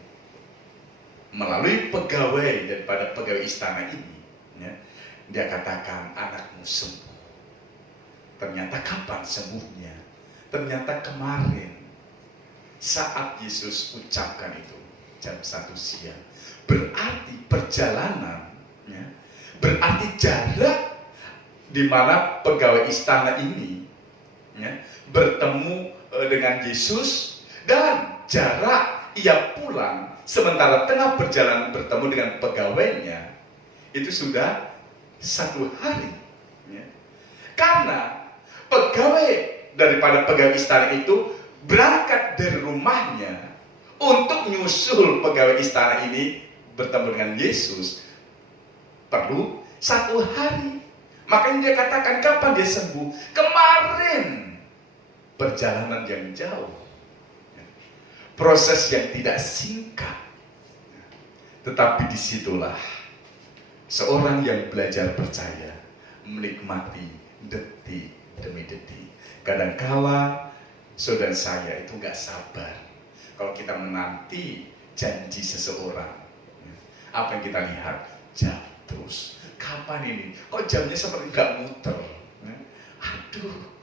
Melalui pegawai daripada pegawai istana ini, dia katakan, anakmu sembuh. Ternyata kapan sembuhnya? Ternyata kemarin saat Yesus ucapkan itu jam 1 siang. Berarti perjalanan, berarti jarak di mana pegawai istana ini bertemu dengan Yesus, dan jarak ia pulang sementara tengah perjalanan bertemu dengan pegawainya itu sudah 1 hari. Karena pegawai daripada pegawai istana itu berangkat dari rumahnya untuk menyusul pegawai istana ini bertemu dengan Yesus perlu 1 hari. Makanya dia katakan, kapan dia sembuh? Kemarin. Perjalanan yang jauh, proses yang tidak singkat, tetapi disitulah seorang yang belajar percaya menikmati detik demi detik. Kadangkala saudara saya itu gak sabar kalau kita menanti janji seseorang. Apa yang kita lihat? Jam terus. Kapan ini? Kok jamnya seperti gak muter? Aduh.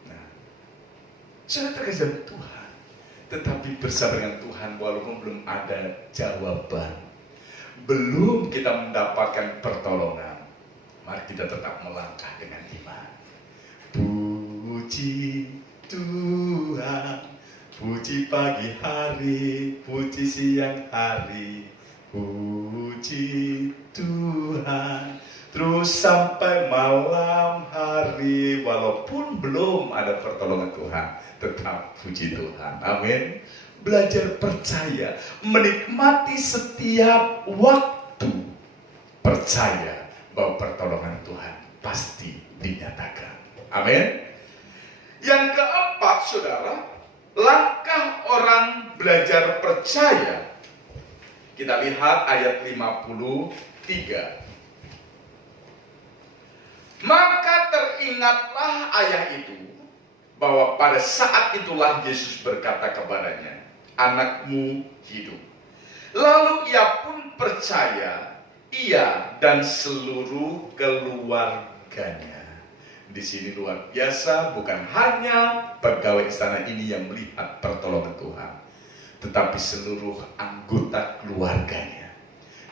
Sudah terkejar Tuhan, tetapi bersama dengan Tuhan walaupun belum ada jawaban, belum kita mendapatkan pertolongan, mari kita tetap melangkah dengan iman. Puji Tuhan, puji pagi hari, puji siang hari, puji Tuhan, terus sampai malam hari, walaupun belum ada pertolongan Tuhan, tetap puji Tuhan. Amin. Belajar percaya, menikmati setiap waktu, percaya bahwa pertolongan Tuhan pasti dinyatakan. Amin. Yang keempat, saudara, langkah orang belajar percaya. Kita lihat ayat 53. Maka teringatlah ayah itu bahwa pada saat itulah Yesus berkata kepadanya, anakmu hidup. Lalu ia pun percaya, ia dan seluruh keluarganya. Di sini luar biasa, bukan hanya pegawai istana ini yang melihat pertolongan Tuhan, tetapi seluruh anggota keluarganya.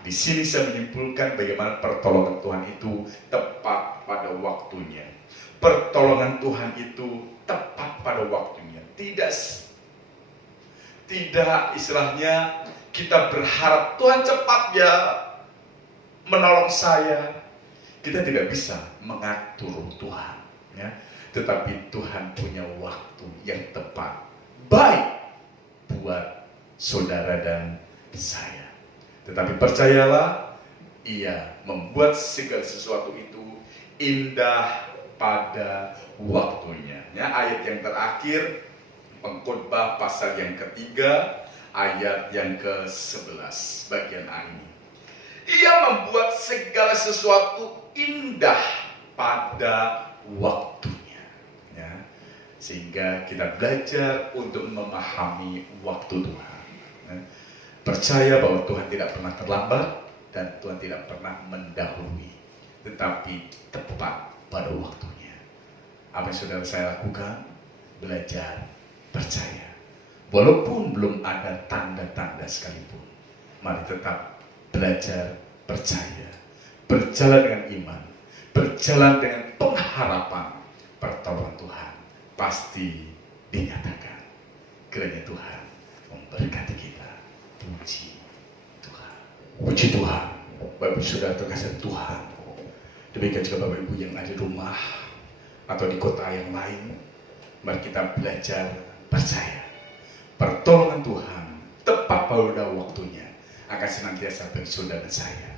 Di sini saya menyimpulkan bagaimana pertolongan Tuhan itu tepat pada waktunya. Pertolongan Tuhan itu tepat pada waktunya. Tidak istilahnya kita berharap Tuhan cepat ya menolong saya. Kita tidak bisa mengatur Tuhan, tetapi Tuhan punya waktu yang tepat, baik buat saudara dan saya. Tetapi percayalah, ia membuat segala sesuatu itu indah pada waktunya. Ayat yang terakhir, Pengkhotbah pasal yang ketiga, ayat yang ke-11, bagian A ini. Ia membuat segala sesuatu indah pada waktunya. Sehingga kita belajar untuk memahami waktu Tuhan. Percaya bahwa Tuhan tidak pernah terlambat dan Tuhan tidak pernah mendahului, tetapi tepat pada waktunya. Apa yang saudara saya lakukan? Belajar percaya. Walaupun belum ada tanda-tanda sekalipun, mari tetap belajar percaya. Berjalan dengan iman, berjalan dengan pengharapan pertolongan Tuhan pasti dinyatakan. Kiranya Tuhan memberkati kita. Puji Tuhan. Puji Tuhan. Bapak Ibu Saudara terkasih Tuhan. Demikian juga Bapak Ibu yang ada di rumah atau di kota yang lain. Mari kita belajar percaya. Pertolongan Tuhan tepat pada waktunya akan senantiasa bagi saudara saya.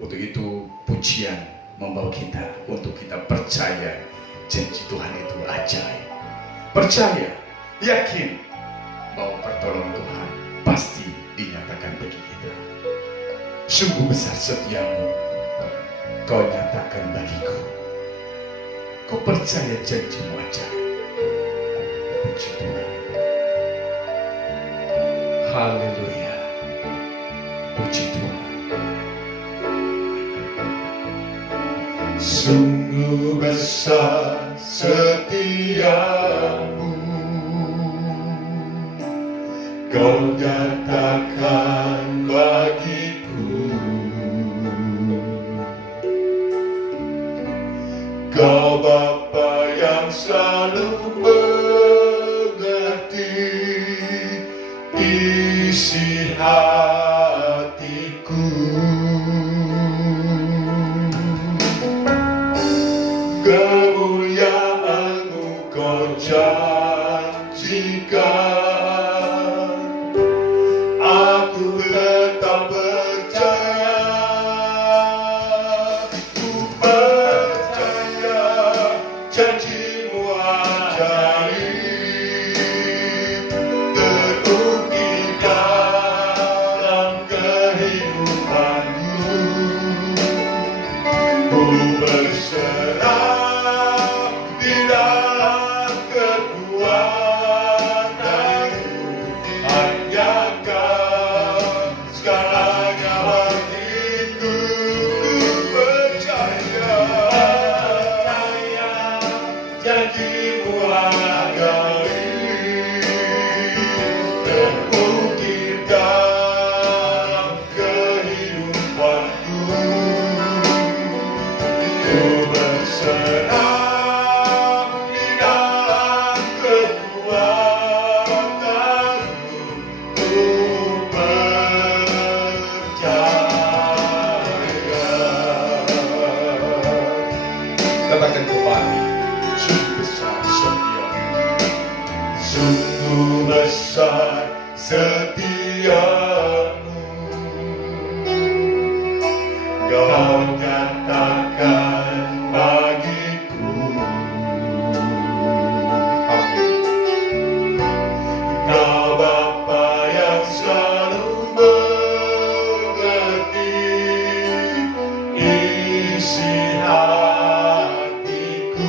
Untuk itu pujian membawa kita untuk kita percaya janji Tuhan itu ajaib. Percaya, yakin bahwa pertolongan Tuhan pasti dinyatakan bagi kita. Sungguh besar setiamu, kau nyatakan bagiku. Kau percaya janjimu ajaib. Puji Tuhan. Haleluya. Puji Tuhan. Sungguh besar setiamu, kau nyatakan bagiku. Kau Bapa yang selalu mengerti isi hatiku. Kemuliaan-Mu kau janjikan, aku tetap percaya. Ku percaya janji-Mu ajaib, terukir dalam kehidupanku. Ku berserah di dalam kekuatanmu, hanya Kau segalanya bagiku. Ku percaya janji-Mu ajaib, terukir dalam kehidupanku. Ku berserah di dalam kekuatanmu, ku percaya. Katakan kembali, sungguh besar setiamu, sungguh besar setiamu, kau nyatakan bagiku. Amin. Kau Bapa yang selalu mengerti isi hatiku.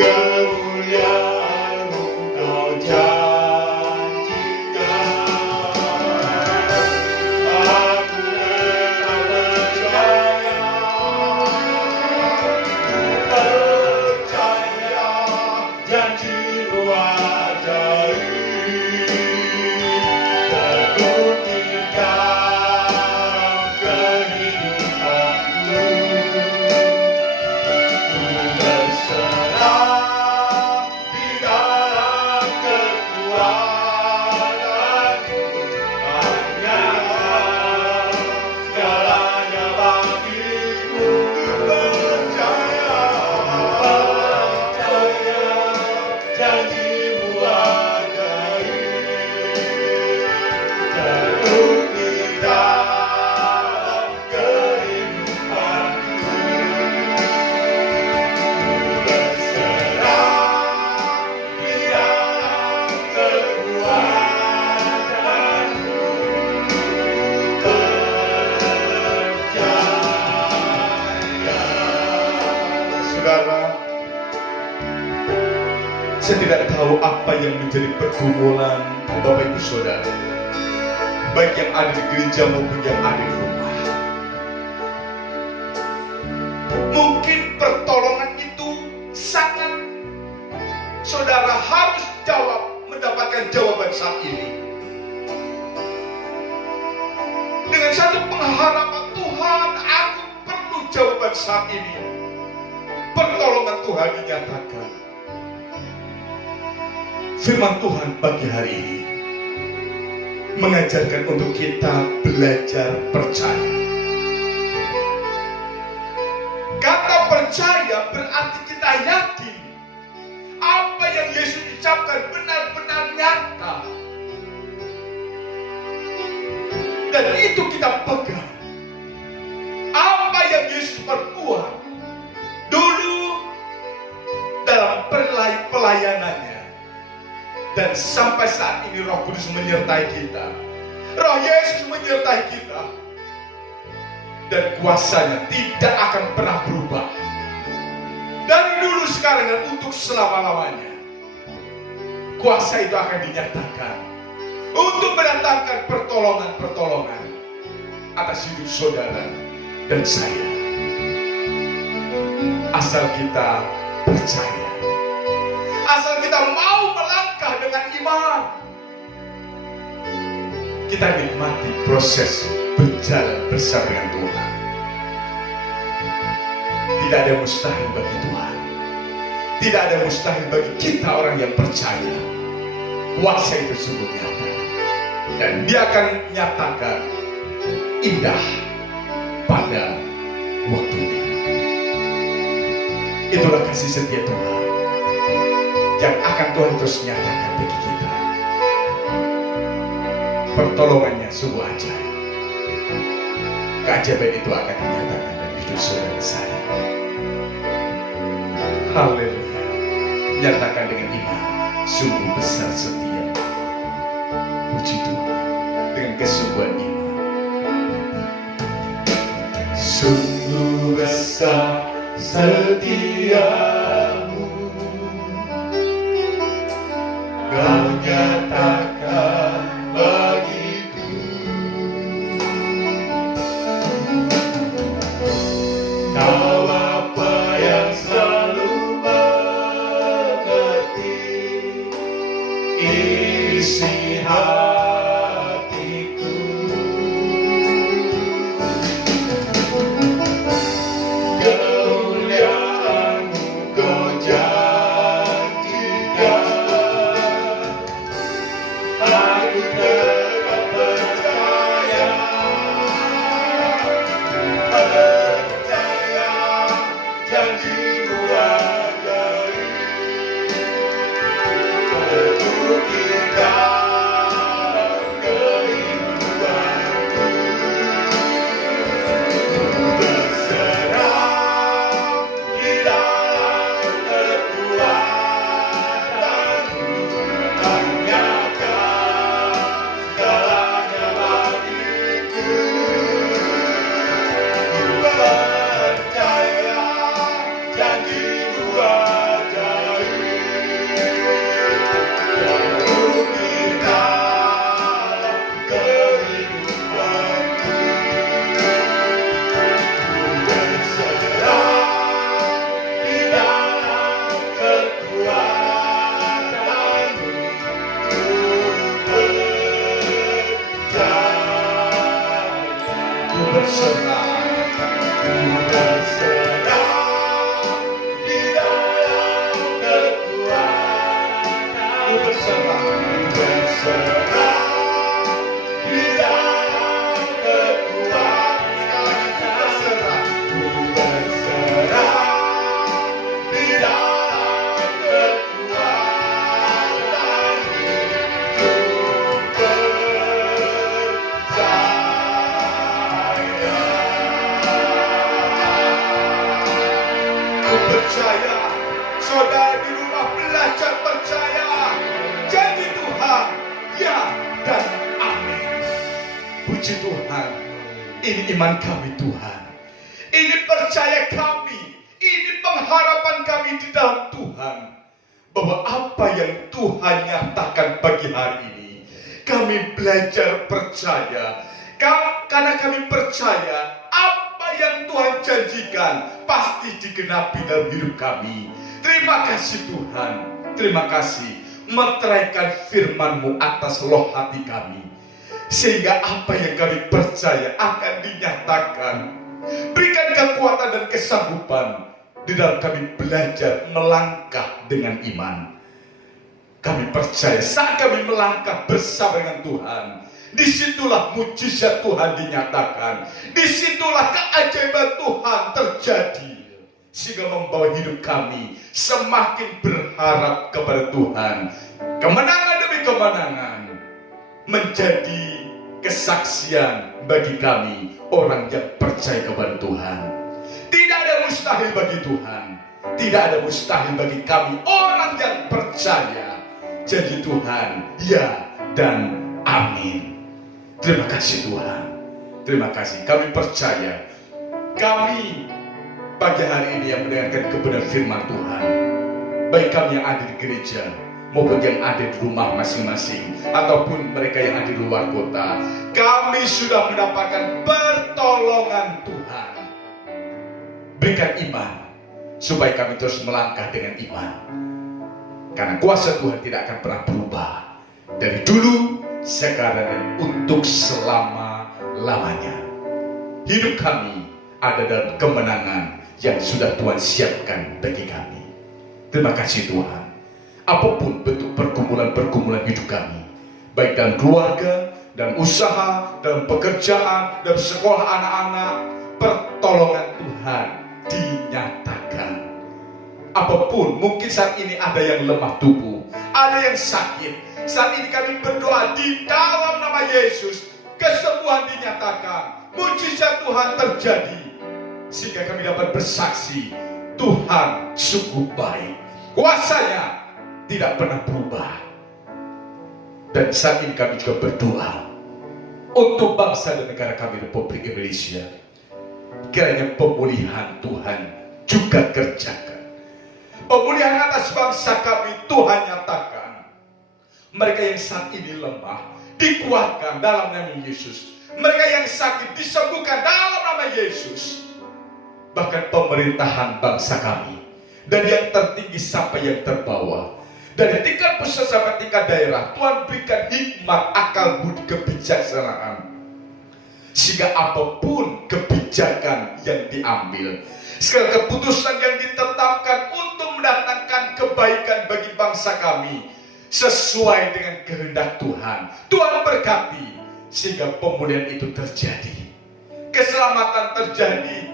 Kemuliaan-Mu kau janjikan, aku tetap percaya janji-Mu ajaib, terukir dalam kehidupanku. Ku berserah di dalam kekuatanmu, hanya segalanya bagiku. Ku percaya janji-Mu ajaib, terukir dalam kehidupanku. Berserah di dalam kekuatanmu, percaya. Saudara, saya tidak tahu apa yang menjadi pergumulan Bapak Ibu Saudara, baik yang ada di gereja maupun yang ada di rumah. Mungkin pertolongan itu sangat saudara harus mendapatkan jawaban saat ini. Dengan satu pengharapan, Tuhan, aku perlu jawaban saat ini. pertolongan Tuhan dinyatakan. Firman Tuhan pagi hari ini mengajarkan untuk kita belajar percaya. Kata percaya berarti kita yakin apa yang Yesus ucapkan benar-benar nyata. Dan itu kita pegang. Apa yang Yesus perbuat dulu dalam pelayanannya, dan sampai saat ini Roh Kudus menyertai kita. Roh Yesus menyertai kita. Dan kuasanya tidak akan pernah berubah. Dari dulu, sekarang, dan untuk selama-lamanya. Kuasa itu akan dinyatakan untuk mendatangkan pertolongan-pertolongan atas hidup saudara dan saya. Asal kita percaya. Asal kita mau melangkah dengan iman. Kita nikmati proses berjalan bersama dengan Tuhan. Tidak ada mustahil bagi Tuhan. Tidak ada mustahil bagi kita orang yang percaya. Kuasa itu sungguh nyata. Dan dia akan nyatakan indah pada waktunya. Itulah kasih setia Tuhan yang akan Tuhan terus nyatakan bagi kita. Pertolongannya sungguh ajaib. Keajaiban itu akan dinyatakan dalam hidup saudara saya. Haleluya. Nyatakan dengan iman, sungguh besar setia. Puji Tuhan dengan kesungguhan iman. Sungguh besar setiamu, Kau nyatakan bagiku. Kau apa yang selalu mengerti isi hatiku. Kemuliaan-Mu Kau janjikan. Aku tetap percaya, percaya janji-Mu ajaib. Terukir dalam kehidupanku. Berserah di dalam kekuatan-Mu. Tanyakan segalanya bagiku. Percaya janji-Mu ajaib. Terukir dalam kehidupanku. Berserah di dalam kekuatan-Mu. Ku berserah di dalam kekuatan-Mu. Ku berserah di dalam kekuatan-Mu. Ku berserah di dalam kekuatan-Mu. Ku percaya. Saudara di rumah belajar percaya. Janji Tuhan, ya dan amin. Puji Tuhan. Ini iman kami Tuhan. Ini percaya kami. Ini pengharapan kami di dalam Tuhan. Bahwa apa yang Tuhan nyatakan pagi hari ini, kami belajar percaya. Karena kami percaya apa yang Tuhan janjikan pasti digenapi dalam hidup kami. Terima kasih Tuhan. Terima kasih meteraikan firman-Mu atas loh hati kami. Sehingga apa yang kami percaya akan dinyatakan. Berikan kekuatan dan kesanggupan di dalam kami belajar melangkah dengan iman. Kami percaya saat kami melangkah bersama dengan Tuhan, disitulah mujizat Tuhan dinyatakan, disitulah keajaiban Tuhan terjadi, sehingga membawa hidup kami semakin berharap kepada Tuhan. Kemenangan demi kemenangan menjadi kesaksian bagi kami, orang yang percaya kepada Tuhan. Tidak ada mustahil bagi Tuhan, tidak ada mustahil bagi kami, orang yang percaya. Janji Tuhan, ya dan amin. Terima kasih Tuhan, terima kasih. Kami percaya, kami pagi hari ini yang mendengarkan kebenaran firman Tuhan, baik kami yang ada di gereja maupun yang ada di rumah masing-masing, ataupun mereka yang ada di luar kota, kami sudah mendapatkan pertolongan Tuhan. Berikan iman supaya kami terus melangkah dengan iman, karena kuasa Tuhan tidak akan pernah berubah dari dulu, sekarang, dan untuk selama-lamanya. Hidup kami ada dalam kemenangan yang sudah Tuhan siapkan bagi kami. Terima kasih Tuhan. Apapun bentuk pergumulan-pergumulan hidup kami, baik dalam keluarga, dalam usaha, dalam pekerjaan, dalam sekolah anak-anak, pertolongan Tuhan dinyatakan. Apapun, mungkin saat ini ada yang lemah tubuh, ada yang sakit. Saat ini kami berdoa di dalam nama Yesus, kesembuhan dinyatakan, mujizat Tuhan terjadi, sehingga kami dapat bersaksi, Tuhan sungguh baik, kuasanya tidak pernah berubah. Dan saat ini kami juga berdoa untuk bangsa dan negara kami, Republik Indonesia. Kiranya pemulihan Tuhan juga kerjakan. Pemulihan atas bangsa kami Tuhan nyatakan. Mereka yang saat ini lemah dikuatkan dalam nama Yesus. Mereka yang sakit disembuhkan dalam nama Yesus. Bahkan pemerintahan bangsa kami, dari yang tertinggi sampai yang terbawah, dari tingkat pusat sampai tingkat daerah, Tuhan berikan hikmat, akal budi, kebijaksanaan, sehingga apapun kebijakan yang diambil, segala keputusan yang ditetapkan untuk mendatangkan kebaikan bagi bangsa kami, sesuai dengan kehendak Tuhan, Tuhan berkati, sehingga pemulihan itu terjadi, keselamatan terjadi,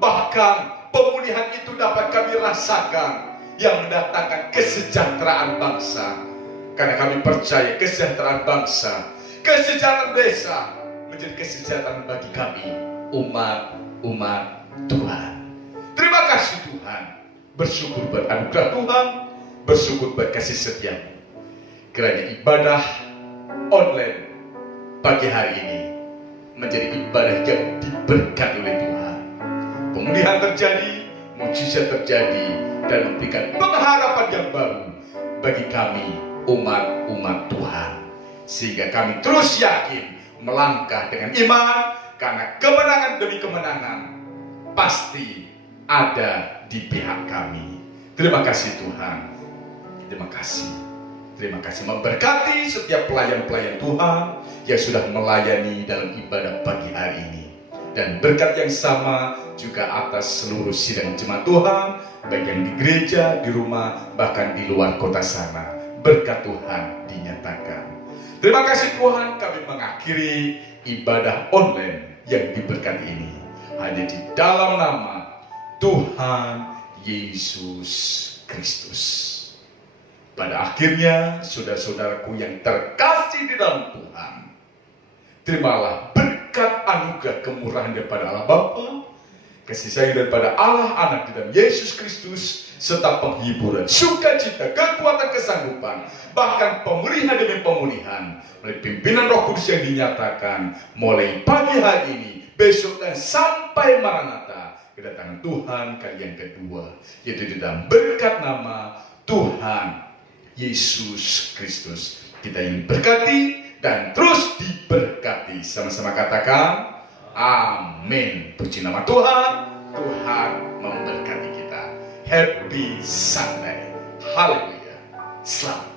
bahkan pemulihan itu dapat kami rasakan, yang mendatangkan kesejahteraan bangsa. Karena kami percaya kesejahteraan bangsa, kesejahteraan desa menjadi kesejahteraan bagi kami, umat Tuhan. Terima kasih Tuhan, bersyukur buat anugerah Tuhan, bersyukur buat kasih setia-Mu. Kiranya ibadah online pagi hari ini menjadi ibadah yang diberkati oleh Tuhan. Pemulihan terjadi, mujizat terjadi, dan memberikan pengharapan yang baru bagi kami, umat Tuhan. Sehingga kami terus yakin melangkah dengan iman, karena kemenangan demi kemenangan pasti ada di pihak kami. Terima kasih Tuhan. Terima kasih. Terima kasih, memberkati setiap pelayan-pelayan Tuhan yang sudah melayani dalam ibadah pagi hari ini. Dan berkat yang sama juga atas seluruh sidang jemaat Tuhan, baik yang di gereja, di rumah, bahkan di luar kota sana. Berkat Tuhan dinyatakan. Terima kasih Tuhan, kami mengakhiri ibadah online yang diberkati ini hanya di dalam nama Tuhan Yesus Kristus. Pada akhirnya, saudara-saudaraku yang terkasih di dalam Tuhan, terimalah berkat anugerah kemurahan daripada Allah Bapa, kasih sayang daripada Allah Anak di dalam Yesus Kristus, serta penghiburan, sukacita, kekuatan, kesanggupan, bahkan pemulihan demi pemulihan melalui pimpinan Roh Kudus yang dinyatakan mulai pagi hari ini, besok, dan sampai Maranatha, kedatangan Tuhan kali yang kedua, yaitu di dalam berkat nama Tuhan Yesus Kristus. Kita ingin berkati dan terus diberkati. Sama-sama katakan amin. Puji nama Tuhan. Tuhan memberkati kita. Happy Sunday. Haleluya. Selamat.